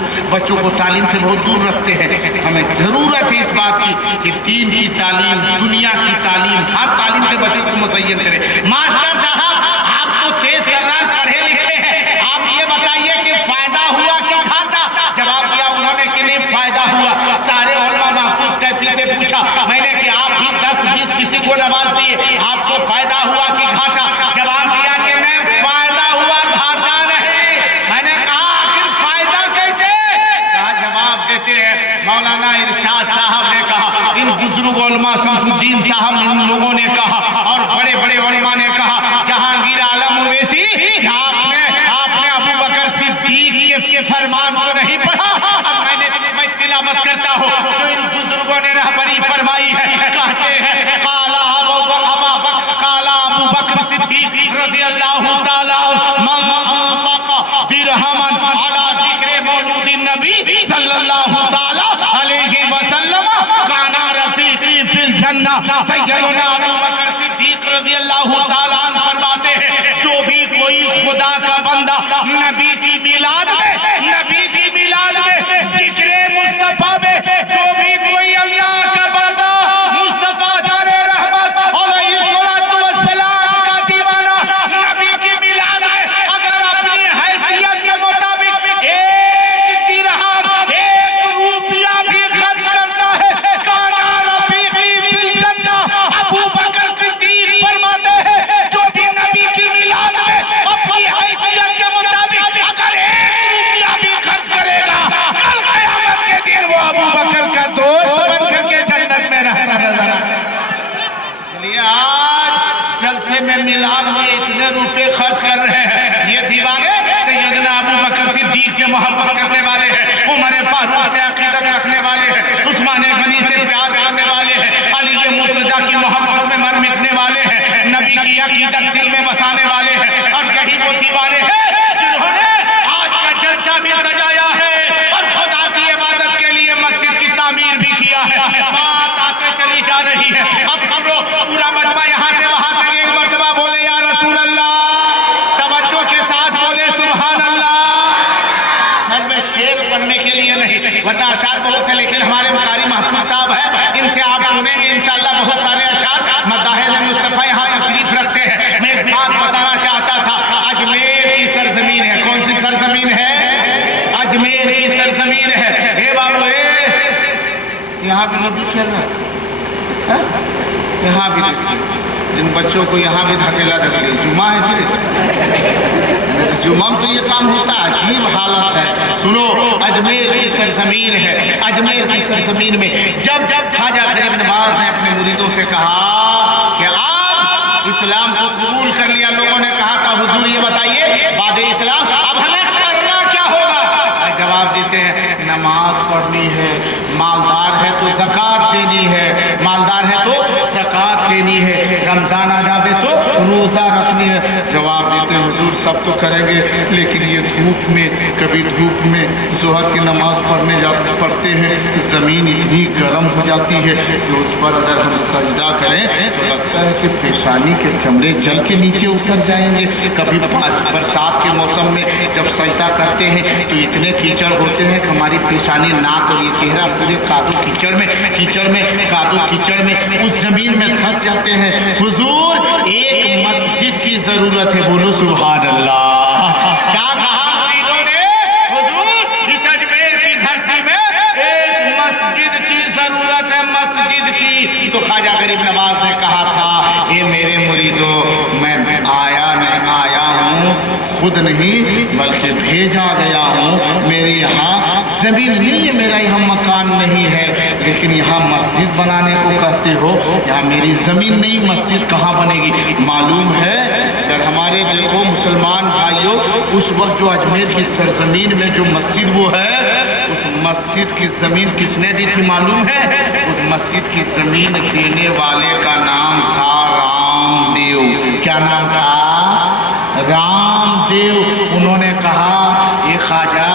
बहुत दूर रखते हैं। हमें ज़रूरत है इस बात की कि दीन की तालीम, दुनिया की तालीम, हर तालीम से बच्चों को मुतय्यन करें। मास्टर साहब आप तो तेज तर्रार पढ़े लिखे हैं, आप ये बताइए कि फायदा हुआ कि घाटा? जवाब दिया उन्होंने कि नहीं फायदा हुआ। सारे उलमा महफूज कैफी से पूछा मैंने कि आप भी 10, 20 किसी को नवाज दिए, आपको फायदा हुआ कि घाटा? जवाब दिया कि नहीं फायदा हुआ घाटा नहीं। मैंने कहा आखिर फायदा कैसे? कहा जवाब देते हैं, मौलाना इरशाद साहब ने कहा, इन बुजुर्ग उलमा शमसुद्दीन साहब इन लोगों ने कहा, और बड़े बड़े उलमा ने कहा, जहांगीर आलम ओवैसी आपने अबू बकर सिद्दीक के फरमान को नहीं पढ़ा। अब मैं तिलावत करता हूँ जो इन बुजुर्गों ने रहबरी फरमाई है। कहते हैं काला अबू बकर सिद्दीक रज़ियल्लाहु ताला मन अनफक़ा दिरहमन अला ज़िक्र मौलूदिन नबी सल्लल्लाहु ताला अलैहि वसल्लम काना रफ़ीक़ी फिल जन्नह। सय्यदुना अबू बकर सिद्दीक रज़ियल्लाहु ताला अन्हु फरमाते हैं, जो भी कोई खुदा का बंदा नबी की मिलाद में ज़िक्र मुस्तफा में, जो भी कोई अल्लाह का बंदा मुस्तफा जाने रहमत अलैहिस्सलातु वस्सलाम का दीवाना नबी की मिलाद में अगर अपनी हैसियत के मुताबिक 1 दिरहम 1 रुपया भी खर्च करता है, काना रफ़ीक़ी फिल जन्नह। अबू बकर सिद्दीक फरमाते हैं, जो भी नबी की मिलाद में अपनी हैसियत के मुताबिक अगर 1 रुपया भी खर्च करेगा, कल क़यामत के दिन वो अबू बकर का दोस्त बनकर के जन्नत में रहना नजर आएगा। इसलिए आज जलसे में मिलाद में इतने रुपए खर्च कर रहे हैं, ये दीवाने सैयदना अबू बकर सिद्दीक से मोहब्बत करने वाले हैं, उमर फारूक से अकीदत रखने वाले हैं, उस्मान गनी से प्यार करने वाले हैं, अली मुर्तजा की मोहब्बत में मर मिटने वाले हैं, नबी की अकीदत दिल में बसाने वाले हैं। और यही वो दीवाने हैं जिन्होंने आज का जलसा भी सजाया है और खुदा की इबादत के लिए मस्जिद की तामीर भी किया है। बात आगे चली जा रही है, अब सुनो, पूरा मजमा यहाँ से वहां तक एक मर्तबा बोले या रसूल अल्लाह, तवज्जो के साथ बोले वरना अशार बहुत है, लेकिन हमारे कारी महफूज साहब है, इनसे आप सुनेंगे इंशाल्लाह बहुत सारे अशार। मदाहिर मुस्तफ़ा यहाँ तशरीफ रखते हैं। मैं एक बात बताना चाहता था, अजमेर की सरजमीन है। कौन सी सरजमीन है? अजमेर की सरजमीन है। हे बाबू यहाँ भी लोग खेल रहे हैं, यहाँ भी इन बच्चों को यहाँ भी धकेला धकेली। जुमा है फिर जुमा में तो ये काम होता है। अजीब हालत है। सुनो, अजमेर की सरजमीन है। अजमेर की सरजमीन में जब ख्वाजा गरीब नवाज ने अपने मुरीदों से कहा कि आप इस्लाम को कबूल कर लिया, लोगों ने कहा था हुजूर ये बताइए बाद इस्लाम अब हमें करना क्या होगा? जवाब देते हैं नमाज पढ़नी है, मालदार है तो ज़कात देनी है, मालदार है तो ज़कात देनी है, रमज़ान आ जावे तो रोज़ा रखनी है। जवाब देते हैं हुजूर सब तो करेंगे, लेकिन ये धूप में, कभी धूप में ज़ोहर की नमाज पढ़ते हैं, ज़मीन इतनी गर्म हो जाती है कि उस पर अगर हम सजदा करें तो लगता है कि पेशानी के चमड़े जल के नीचे उतर जाएंगे। कभी बरसात के मौसम में जब सजदा करते हैं तो इतने कीचड़ होते हैं कि हमारी पेशानी, नाक और ये चेहरा पूरे कादो कीचड़ में उस जमीन में फंस जाते हैं। हुजूर एक मस्जिद की जरूरत है। बोलो सुभान अल्लाह। क्या कहा मुरीदों ने? हुजूर इस अजमेर की धरती में एक मस्जिद की जरूरत है, मस्जिद की। तो ख्वाजा गरीब नवाज ने कहा था, ये मेरे मुरीदों, मैं आया हूँ खुद नहीं बल्कि भेजा गया हूँ। मेरे यहाँ ज़मीन नहीं है, मेरा यहाँ मकान नहीं है, लेकिन यहाँ मस्जिद बनाने को कहते हो। यहाँ मेरी ज़मीन नहीं, मस्जिद कहाँ बनेगी? मालूम है अगर हमारे देखो मुसलमान भाइयों, उस वक्त जो अजमेर की सरजमीन में जो मस्जिद वो है, उस मस्जिद की ज़मीन किसने दी थी मालूम है? उस मस्जिद की ज़मीन देने वाले का नाम था रामदेव। क्या नाम था? रामदेव। उन्होंने कहा ये ख्वाजा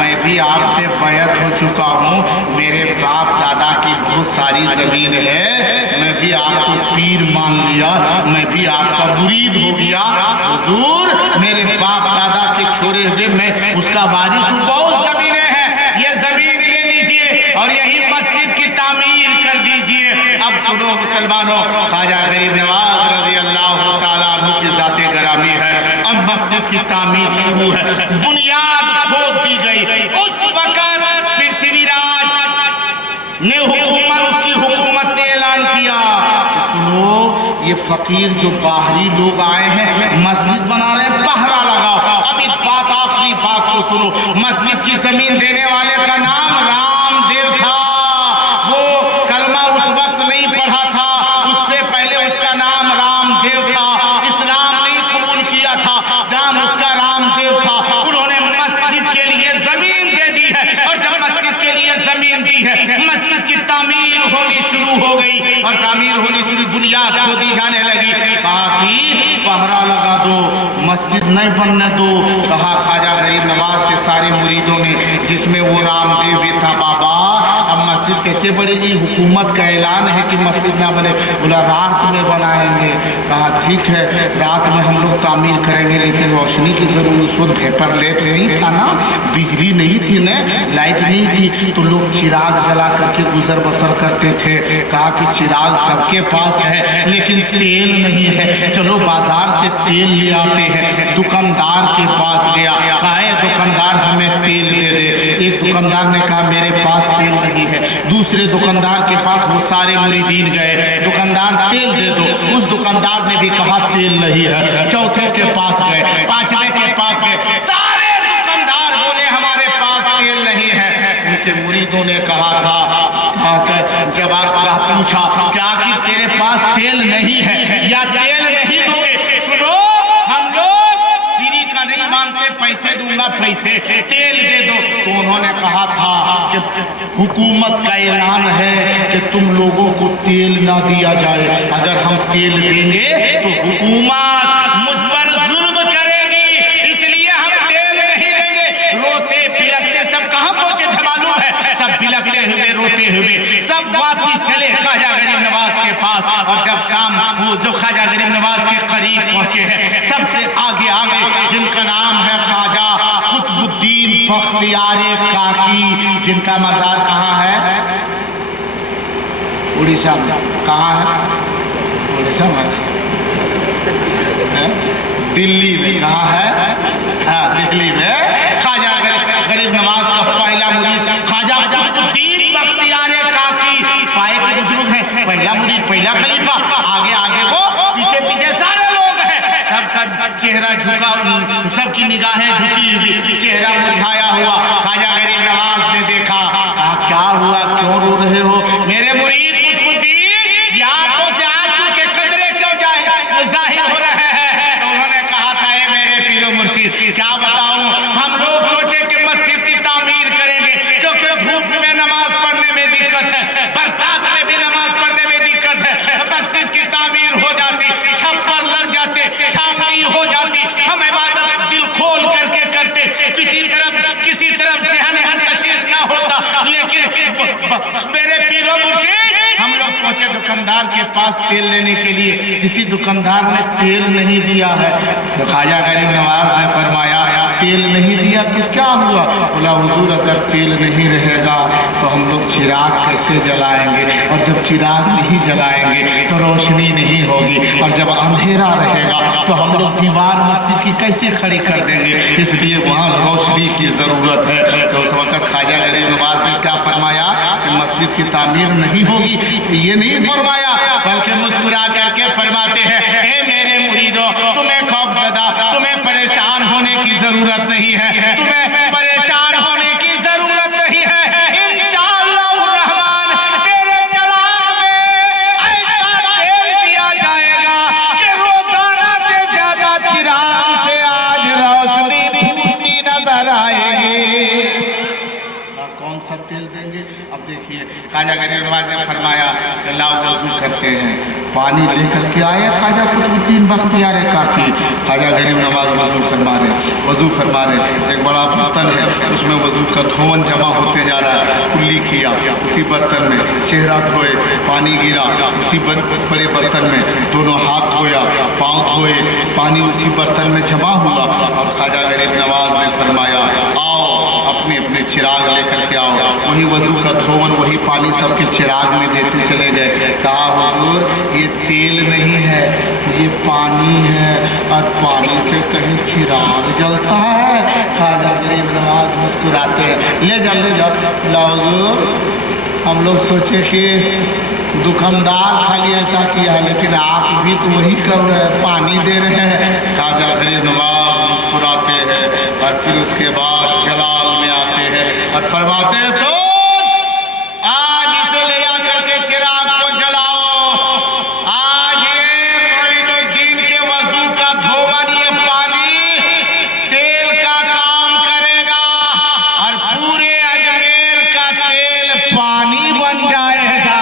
मैं भी आपसे बैत हो चुका हूँ, मेरे बाप दादा की बहुत सारी ज़मीन है, मैं भी आपको पीर मान लिया, मैं भी आपका मुरीद हो गया। हुजूर मेरे बाप दादा के छोड़े हुए मैं उसका वारिस हूँ, बहुत ज़मीनें हैं, ये ज़मीन ले लीजिए और यही मस्जिद की तामीर कर दीजिए। अब सुनो मुसलमानों, ख्वाजा गरीब नवाज रज़ी अल्लाह तआला अन्हु की ज़ाते गरामी है। अब मस्जिद की तामीर शुरू है, बुनियाद खोद दी गई। उस वक्त पृथ्वीराज ने उसकी हुकूमत ने ऐलान किया, सुनो ये फकीर जो बाहरी लोग आए हैं मस्जिद बना रहे हैं, पहरा लगाओ। अब इस बात आखिरी बात को सुनो, मस्जिद की जमीन देने वाले का नाम रामदेव था। वो कलमा उस वक्त नहीं पढ़ा था, उससे पहले उसका नाम रामदेव था, इस्लाम नहीं कबूल किया था, नाम उसका रामदेव था। उन्होंने मस्जिद के लिए जमीन दे दी है, और जब मस्जिद के लिए जमीन दी है, मस्जिद की तामीर होनी शुरू हो गई, और तामीर होनी शुरू, बुनियाद खोदी जाने लगी। कहा कि पहरा लगा दो, मस्जिद नहीं बनने दो। कहा ख्वाजा गरीब नवाज से सारे मुरीदों ने, जिसमें वो रामदेव भी था, बाबा अब मस्जिद कैसे बनेगी? हुकूमत का ऐलान है कि मस्जिद ना बने। बोला रात में बनाएंगे। कहा ठीक है रात में हम लोग तामीर करेंगे, लेकिन रोशनी की जरूरत, उस वक्त वेपर लाइट नहीं था ना, बिजली नहीं थी ना, लाइट नहीं थी, तो लोग चिराग जला करके गुजर बसर करते थे। कहा कि चिराग सबके पास है लेकिन तेल नहीं है, चलो बाजार से तेल ले आते हैं। दुकानदार के पास गया, कहा दुकानदार हमें तेल दे दे। एक दुकानदार ने कहा मेरे पास तेल नहीं है। दूसरे दुकानदार के पास वो सारे मुरीदीन गए, दुकानदार तेल दे दो। उस दुकानदार ने भी कहा तेल नहीं है। चौथे के पास गए, पांचवे के पास गए, सारे दुकानदार बोले हमारे पास तेल नहीं है। उनके मुरीदों ने कहा था, जब आपका पूछा क्या कि तेरे पास तेल नहीं है या तेल नहीं दोगे? सुनो हम लोग फ्री का नहीं मांगते, पैसे दूंगा, पैसे तेल दे दो। तो उन्होंने कहा था कि हुकूमत का ऐलान है कि तुम लोगों को तेल ना दिया जाए, अगर हम तेल देंगे तो हुकूमत मुझ पर जुल्म करेगी, इसलिए हम तेल नहीं देंगे। रोते बिलखते सब कहाँ पहुंचे थे मालूम है? सब बिलखते हुए रोते हुए सब वापिस चले ख्वाजा गरीब नवाज के पास। और जब शाम वो जो ख्वाजा गरीब नवाज के करीब पहुंचे हैं, सबसे आगे आगे जिनका नाम है ख्वाजा कुतुबुद्दीन बख्तियार काकी, जिनका मज़ार कहाँ है? उड़ीसा में। कहाँ है? उड़ीसा में, दिल्ली में। कहाँ है? हाँ, दिल्ली में। ख्वाजा गरीब नवाज का पहला मुरीद ख्वाजा कुतुबुद्दीन बख्तियार काकी पाए के बुजुर्ग हैं, पहला मुरीद, पहला खलीफा। आगे आगे वो, पीछे पीछे सारे लोग हैं। सबका चेहरा झुका, सबकी निगाहें झुकी हुई, चेहरा मुरझाया हुआ। ख्वाजा गरीब नवाज ने देखा, कहा क्या हुआ, क्यों रो रहे हो मेरे मुरीद कुतुबुद्दीन? आंखों से आंसू के कतरे क्यों जाहिर हो रहे हैं? तो उन्होंने कहा था, ए मेरे पीरो मुर्शिद, क्या बताऊं, हम लोग सोचे कि मस्जिद की तामीर करेंगे, क्योंकि धूप में नमाज पढ़ने में दिक्कत है, बरसात में भी नमाज पढ़ने में दिक्कत है। मस्जिद की तामीर हो जाती, छप्पर लग जाते, छावनी हो जाती, हम इबादत दिल खोल करके करते, किसी तरफ ज़हन मुंतशिर ना होता। लेकिन मेरे पीरो मुर्शिद, हम लोग पहुंचे दुकानदार के पास तेल लेने के लिए, किसी दुकानदार ने तेल नहीं दिया है। तो ख्वाजा गरीब नवाज ने फरमाया, तेल नहीं दिया तो क्या हुआ? बोला, हुजूर अगर तेल नहीं रहेगा तो हम लोग चिराग कैसे जलाएंगे, और जब चिराग नहीं जलाएंगे तो रोशनी नहीं होगी, और जब अंधेरा रहेगा तो हम लोग दीवार मस्जिद की कैसे खड़ी कर देंगे, इसलिए वहाँ रोशनी की ज़रूरत है। तो उस वक्त ख्वाजा गरीब नवाज ने क्या फरमाया कि मस्जिद की तामीर नहीं होगी, ये नहीं फरमाया, बल्कि मुस्कुरा करके फरमाते हैं, ए मेरे मुरीदो, तुम्हें खौफज़दा, तुम्हें परेशान होने की जरूरत नहीं है, तुम्हें परेशान होने की जरूरत नहीं है। इंशाअल्लाह रहमान तेरे जलाल में ऐसा तेल दिया जाएगा कि रोजाना से ज्यादा चिराग से आज रोशनी फूटती नजर आएगी। कौन सा तेल देंगे? अब देखिए, ख्वाजा गरीब नवाज ने फरमाया, लाओ वजू करते हैं। पानी लेकर के आए ख्वाजा कुतुबुद्दीन बख्तियार काकी। ख्वाजा गरीब नवाज वजू फरमा रहे। एक बड़ा बर्तन है, उसमें वजू का धोवन जमा होते जा रहा है। कुल्ली किया उसी बर्तन में, चेहरा धोए, पानी गिरा उसी बड़े बर्तन में, दोनों हाथ धोया, पाँव धोए, पानी उसी बर्तन में जमा हुआ। और ख्वाजा गरीब नवाज ने फरमाया, आओ अपने अपने चिराग लेकर के आओ। वही वजू का धोवन, वही पानी सबके चिराग में देते चले गए। कहा, हुजूर ये तेल नहीं है, ये पानी है, और पानी से कहीं चिराग जलता है? ख्वाजा गरीब नवाज मुस्कुराते हैं, ले जाओ ला हुजूर, हम लोग सोचे कि दुकानदार खाली ऐसा किया है, लेकिन आप भी तो वही कर रहे हैं, पानी दे रहे हैं। ख्वाजा गरीब नवाज मुस्कुराते हैं, और फिर उसके बाद जलाल में आते हैं और फरमाते हैं, सुन, आज इसे ले आकर के चिराग को जलाओ। आज ये मोइनुद्दीन के वजू का धोवन, ये पानी तेल का काम करेगा, और पूरे अजमेर का तेल पानी बन जाएगा।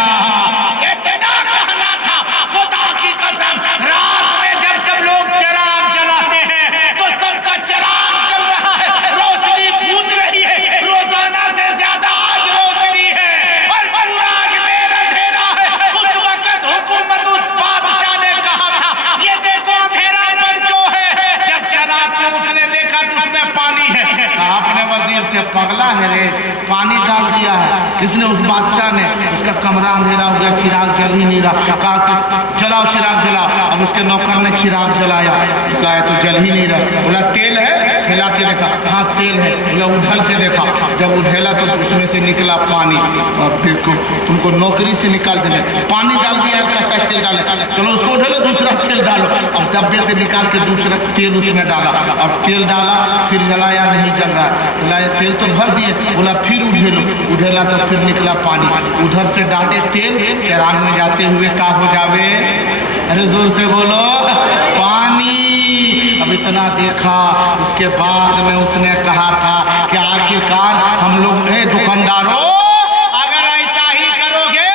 इतना कहना था, खुदा की कसम, रात में जब सब लोग चिराग जलाते हैं तो सबका चिराग जल रहा है, रोशनी फूट रही है, रोजाना से ज्यादा आज रोशनी है, और पूरा अजमेर अंधेरा है। उस वक्त हुकूमत उस बादशाह ने कहा था, ये देखो अंधेरा पर क्यों है? जब चिराग को उसने देखा तो उसमें पानी है। आपने वजीर से, पगला है रे, पानी डाल दिया है किसने? उस बादशाह ने। उसका कमरा अंधेरा हो गया, चिराग जल ही नहीं रहा। कहा कि जलाओ, चिराग जलाओ। अब उसके नौकर ने चिराग जलाया तो जल ही नहीं रहा। बोला, तेल है? हिला के देखा, हाँ तेल है। बोला, उठल के देखा, जब उठेला तो उसमें से निकला पानी। और देखो, तुमको नौकरी से निकाल देने, पानी डाल दिया, कहता है तेल डाले, चलो उसको उठेलो, दूसरा तेल डालो। अब डब्बे से निकाल के दूसरा तेल उसमें डाला, और तेल डाला, फिर जलाया, नहीं जल रहा है। जलाया, तेल तो भर दिए। बोला, फिर उठेला तो फिर निकला पानी। उधर से डाले तेल, चिराग में जाते हुए का हो जावे? अरे जोर से बोलो, पानी। अब इतना देखा, उसके बाद में उसने कहा था कि आखिरकार हम लोग दुकानदारों, अगर ऐसा ही करोगे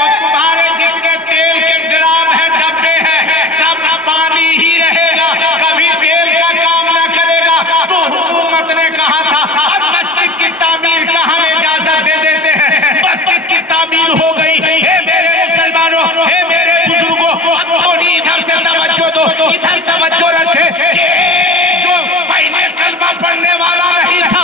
तो तुम्हारे जितने तेल के ड्राम है, डब्बे हैं, सब पानी ही रहेगा, कभी तेल का काम ना करेगा। तो हुकूमत ने कहा था, अब मस्जिद की तामीर का हम इजाजत दे देते हैं। मस्जिद की तामीर हो गई। हे मेरे मुसलमानों, हे मेरे बुजुर्गों, अब थोड़ी इधर से तवज्जो दो, इधर तवज्जो रखे कि जो पहले कलमा पढ़ने वाला नहीं था,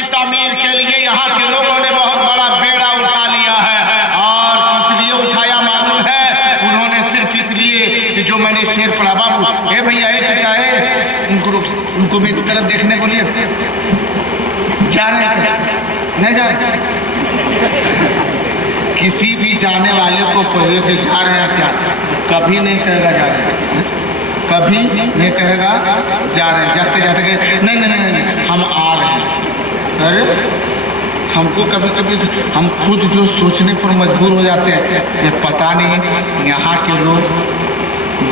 की तामीर के लिए यहाँ के लोगों ने बहुत बड़ा बेड़ा उठा लिया है। और किस लिए उठाया मालूम है? उन्होंने सिर्फ इसलिए कि जो मैंने शेर पढ़ा, बाबू ए भैया ए चचा उनको मेरी तरफ देखने बोलिए। जा रहे हैं क्या? नहीं जा रहे? किसी भी जाने वाले को कहिए कि जा रहे हैं क्या, कभी नहीं कहेगा जा रहे हैं, कभी नहीं कहेगा जा रहे हैं। जाते जाते कहे नहीं नहीं नहीं नहीं हम आ रहे हैं। अरे हमको कभी कभी हम खुद जो सोचने पर मजबूर हो जाते हैं, ये पता नहीं यहाँ के लोग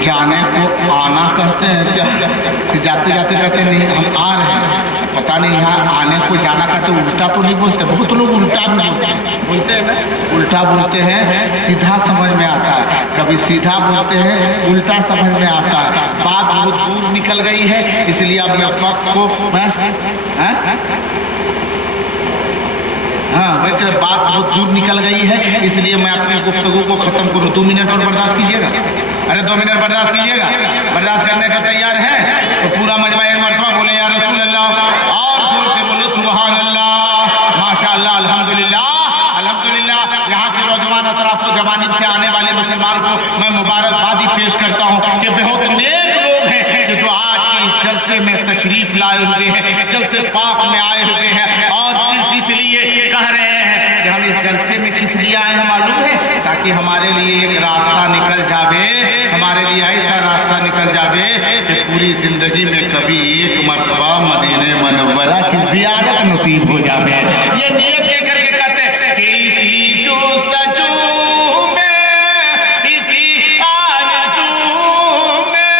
जाने को आना कहते हैं क्या, कि जाते जाते कहते नहीं हम आ रहे हैं। पता नहीं यहाँ आने को जाना कहते, उल्टा तो नहीं बोलते। बहुत लोग उल्टा भी बोलते हैं ना, उल्टा बोलते हैं सीधा समझ में आता है, कभी सीधा बोलते हैं उल्टा समझ में आता है। बात बहुत दूर निकल गई है, इसलिए अब मैं वक्त को वैसे बात बहुत दूर निकल गई है, इसलिए मैं अपनी गुफ्तगू को ख़त्म करूँ। 2 मिनट और बर्दाश्त कीजिएगा। अरे 2 मिनट बर्दाश्त कीजिएगा। बर्दाश्त करने के तैयार हैं तो पूरा मजमा एक मरतबा बोले या रसूल अल्लाह, और जोर से बोलो सुबहान अल्लाह, माशाअल्लाह, अल्हम्दुलिल्लाह, अल्हम्दुलिल्लाह। यहाँ के नौजवान अतराफ व जवानिब से आने वाले मुसलमान को मैं मुबारकबादी पेश करता हूँ कि बहुत नेक लोग हैं कि जो आज के इस जलसे में तशरीफ लाए हुए हैं, जलसे पाक में आए हुए हैं। और सिर्फ इसलिए कह रहे हैं कि हम इस जलसे में किस लिए आए हैं मालूम है? ताकि हमारे लिए एक रास्ता निकल जावे, हमारे लिए ऐसा रास्ता निकल जावे कि पूरी जिंदगी में कभी एक मरतबा मदीने मुनव्वरा की ज़ियारत नसीब हो जावे। ये नियत लेकर के कहते हैं कि इसी जुस्तजू में, इसी आरज़ू में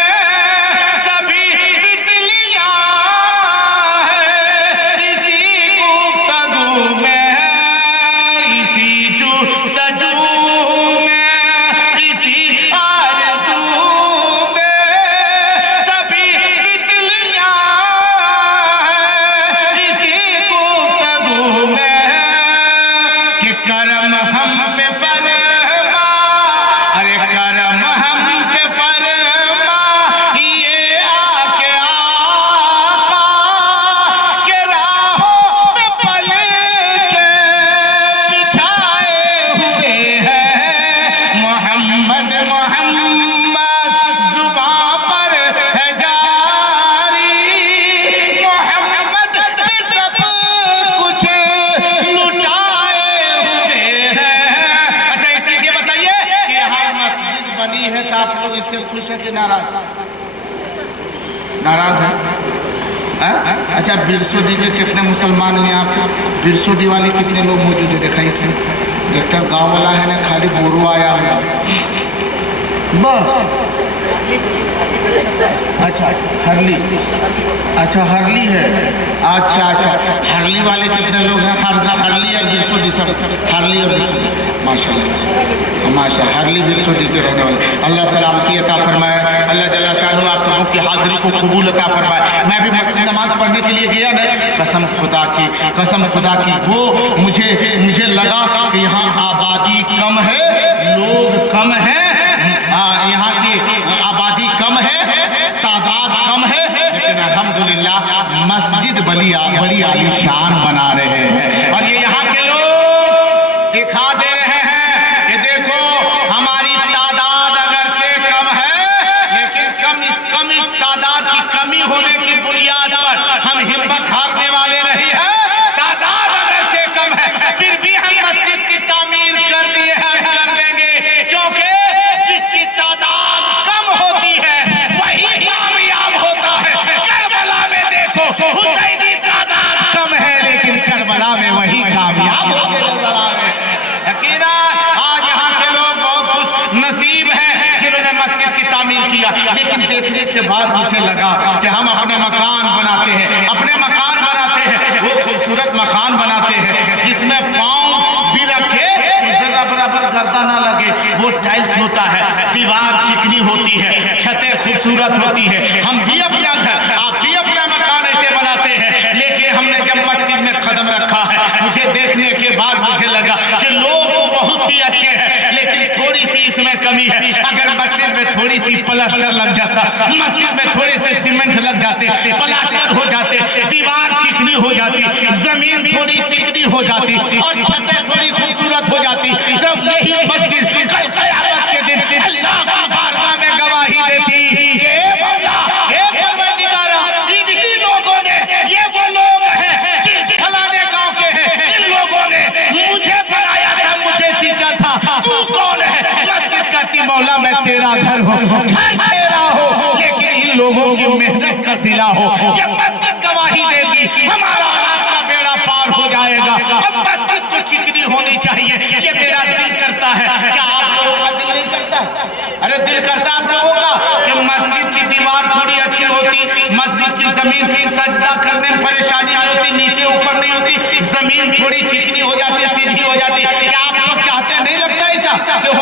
सभी तितलियां हैं, इसी गुफ्तगू में, इसी जुस्तजू में, इसी आरज़ू में सभी तितलियां हैं, इसी गुफ्तगू में कि करम हम पे फरमा, अरे करम हम पे फरमा, ये आके आका के राहों पे पले के बिछाए हुए हैं। मोहम्मद मोहम्मद जुबां पर है जारी, मोहम्मद पे सब कुछ लुटाए हुए हैं। अच्छा एक चीज ये बताइए कि यहाँ मस्जिद बनी है तो आप लोग इससे खुश हैं कि नाराज? नाराज हैं? अच्छा बिरसोडी में कितने मुसलमान हैं यहाँ पे? बिरसोडी वाले कितने लोग मौजूद है दिखाइए। देखते गांव वाला है ना, खाली बोरो आया हुआ बस। अच्छा हरली, अच्छा हरली है, अच्छा अच्छा हरली वाले कितने लोग हैं? हरली और बिरसोडी सब, हरली और बिरसोडी, माशाल्लाह माशाल्लाह, हरली बिरसोडी के रहने वाले। अल्लाह सलामती अता फरमाए, अल्लाह जल्ला शानू आप सबों की हाजिरी को कबूल अता फरमाए। मैं भी मस्जिद नमाज पढ़ने के लिए गया ना, कसम खुदा की वो मुझे लगा कि यहाँ आबादी कम है, लोग कम हैं, यहाँ की आबादी कम है, तादाद कम है, लेकिन अल्हम्दुलिल्लाह मस्जिद बड़ी आलीशान बना रहे हैं। और ये यहाँ के लोग दिखा दे रहे हैं कि देखो हमारी तादाद अगरचे कम है, लेकिन कम तादाद की कमी होने की बुनियाद पर हम हिम्मत हारने वाले नहीं है। तादाद अगरचे कम है, फिर भी हम मस्जिद की तामीर कर दिए हैं, कर देंगे, क्योंकि जिसकी तादाद कम होती है वही कामयाब होता है। करबला में देखो हुसैनी तादाद कम है, लेकिन करबला में वही कामयाब होते नजर आए। यकीना आज यहाँ के लोग बहुत खुश नसीब हैं जिन्होंने मस्जिद की तामीर किया। लेकिन देखने के बाद मुझे लगा कि हम अपने मकान बनाते हैं, वो खूबसूरत मकान बनाते हैं जिसमें पाँव भी रखे जरा बराबर गर्दा ना लगे, वो टाइल्स होता है, दीवार चिकनी होती है, छतें खूबसूरत होती है। हम भी अपना घर, आप भी अपना मकान ऐसे बनाते हैं, लेकिन हमने जब मस्जिद में कदम रखा है, मुझे देखने के बाद मुझे लगा कि लोग तो बहुत ही अच्छे हैं, लेकिन थोड़ी सी इसमें कमी है। अगर मस्जिद में थोड़ी सी प्लास्टर लग जाता, मस्जिद में थोड़े से सीमेंट लग जाते, प्लास्टर हो जाते, दीवार चिकनी हो जाती, जमीन थोड़ी चिकनी हो जाती और छतें थोड़ी खूबसूरत हो जाती, जब यही मस्जिद कल क़यामत के दिन अल्लाह की बारगाह में गवाही देती कि हे मौला, हे परवरदिगारा, इन्हीं लोगों ने, ये वो लोग हैं जिन फलाने गांव के हैं, इन लोगों ने मुझे बनाया था, मुझे सींचा था, तू कौन है? मस्जिद कहती मौला मैं तेरा घर हूँ, घर तेरा हो, लेकिन इन लोगों की मेहनत का सिला हो। ये मस्जिद गवाही देगी, हमारा आपका बेड़ा पार हो जाएगा। अब मस्जिद को चिकनी होनी चाहिए, ये मेरा दिल करता है। क्या आप लोगों का दिल नहीं करता? अरे दिल करता आप लोगों का कि मस्जिद की दीवार थोड़ी अच्छी होती, मस्जिद की जमीन सजदा करने में परेशानी नहीं होती, नीचे ऊपर नहीं होती, जमीन थोड़ी चिकनी हो जाती, सीधी हो जाती। क्या आप लोग चाहते हैं? नहीं लगता ऐसा कि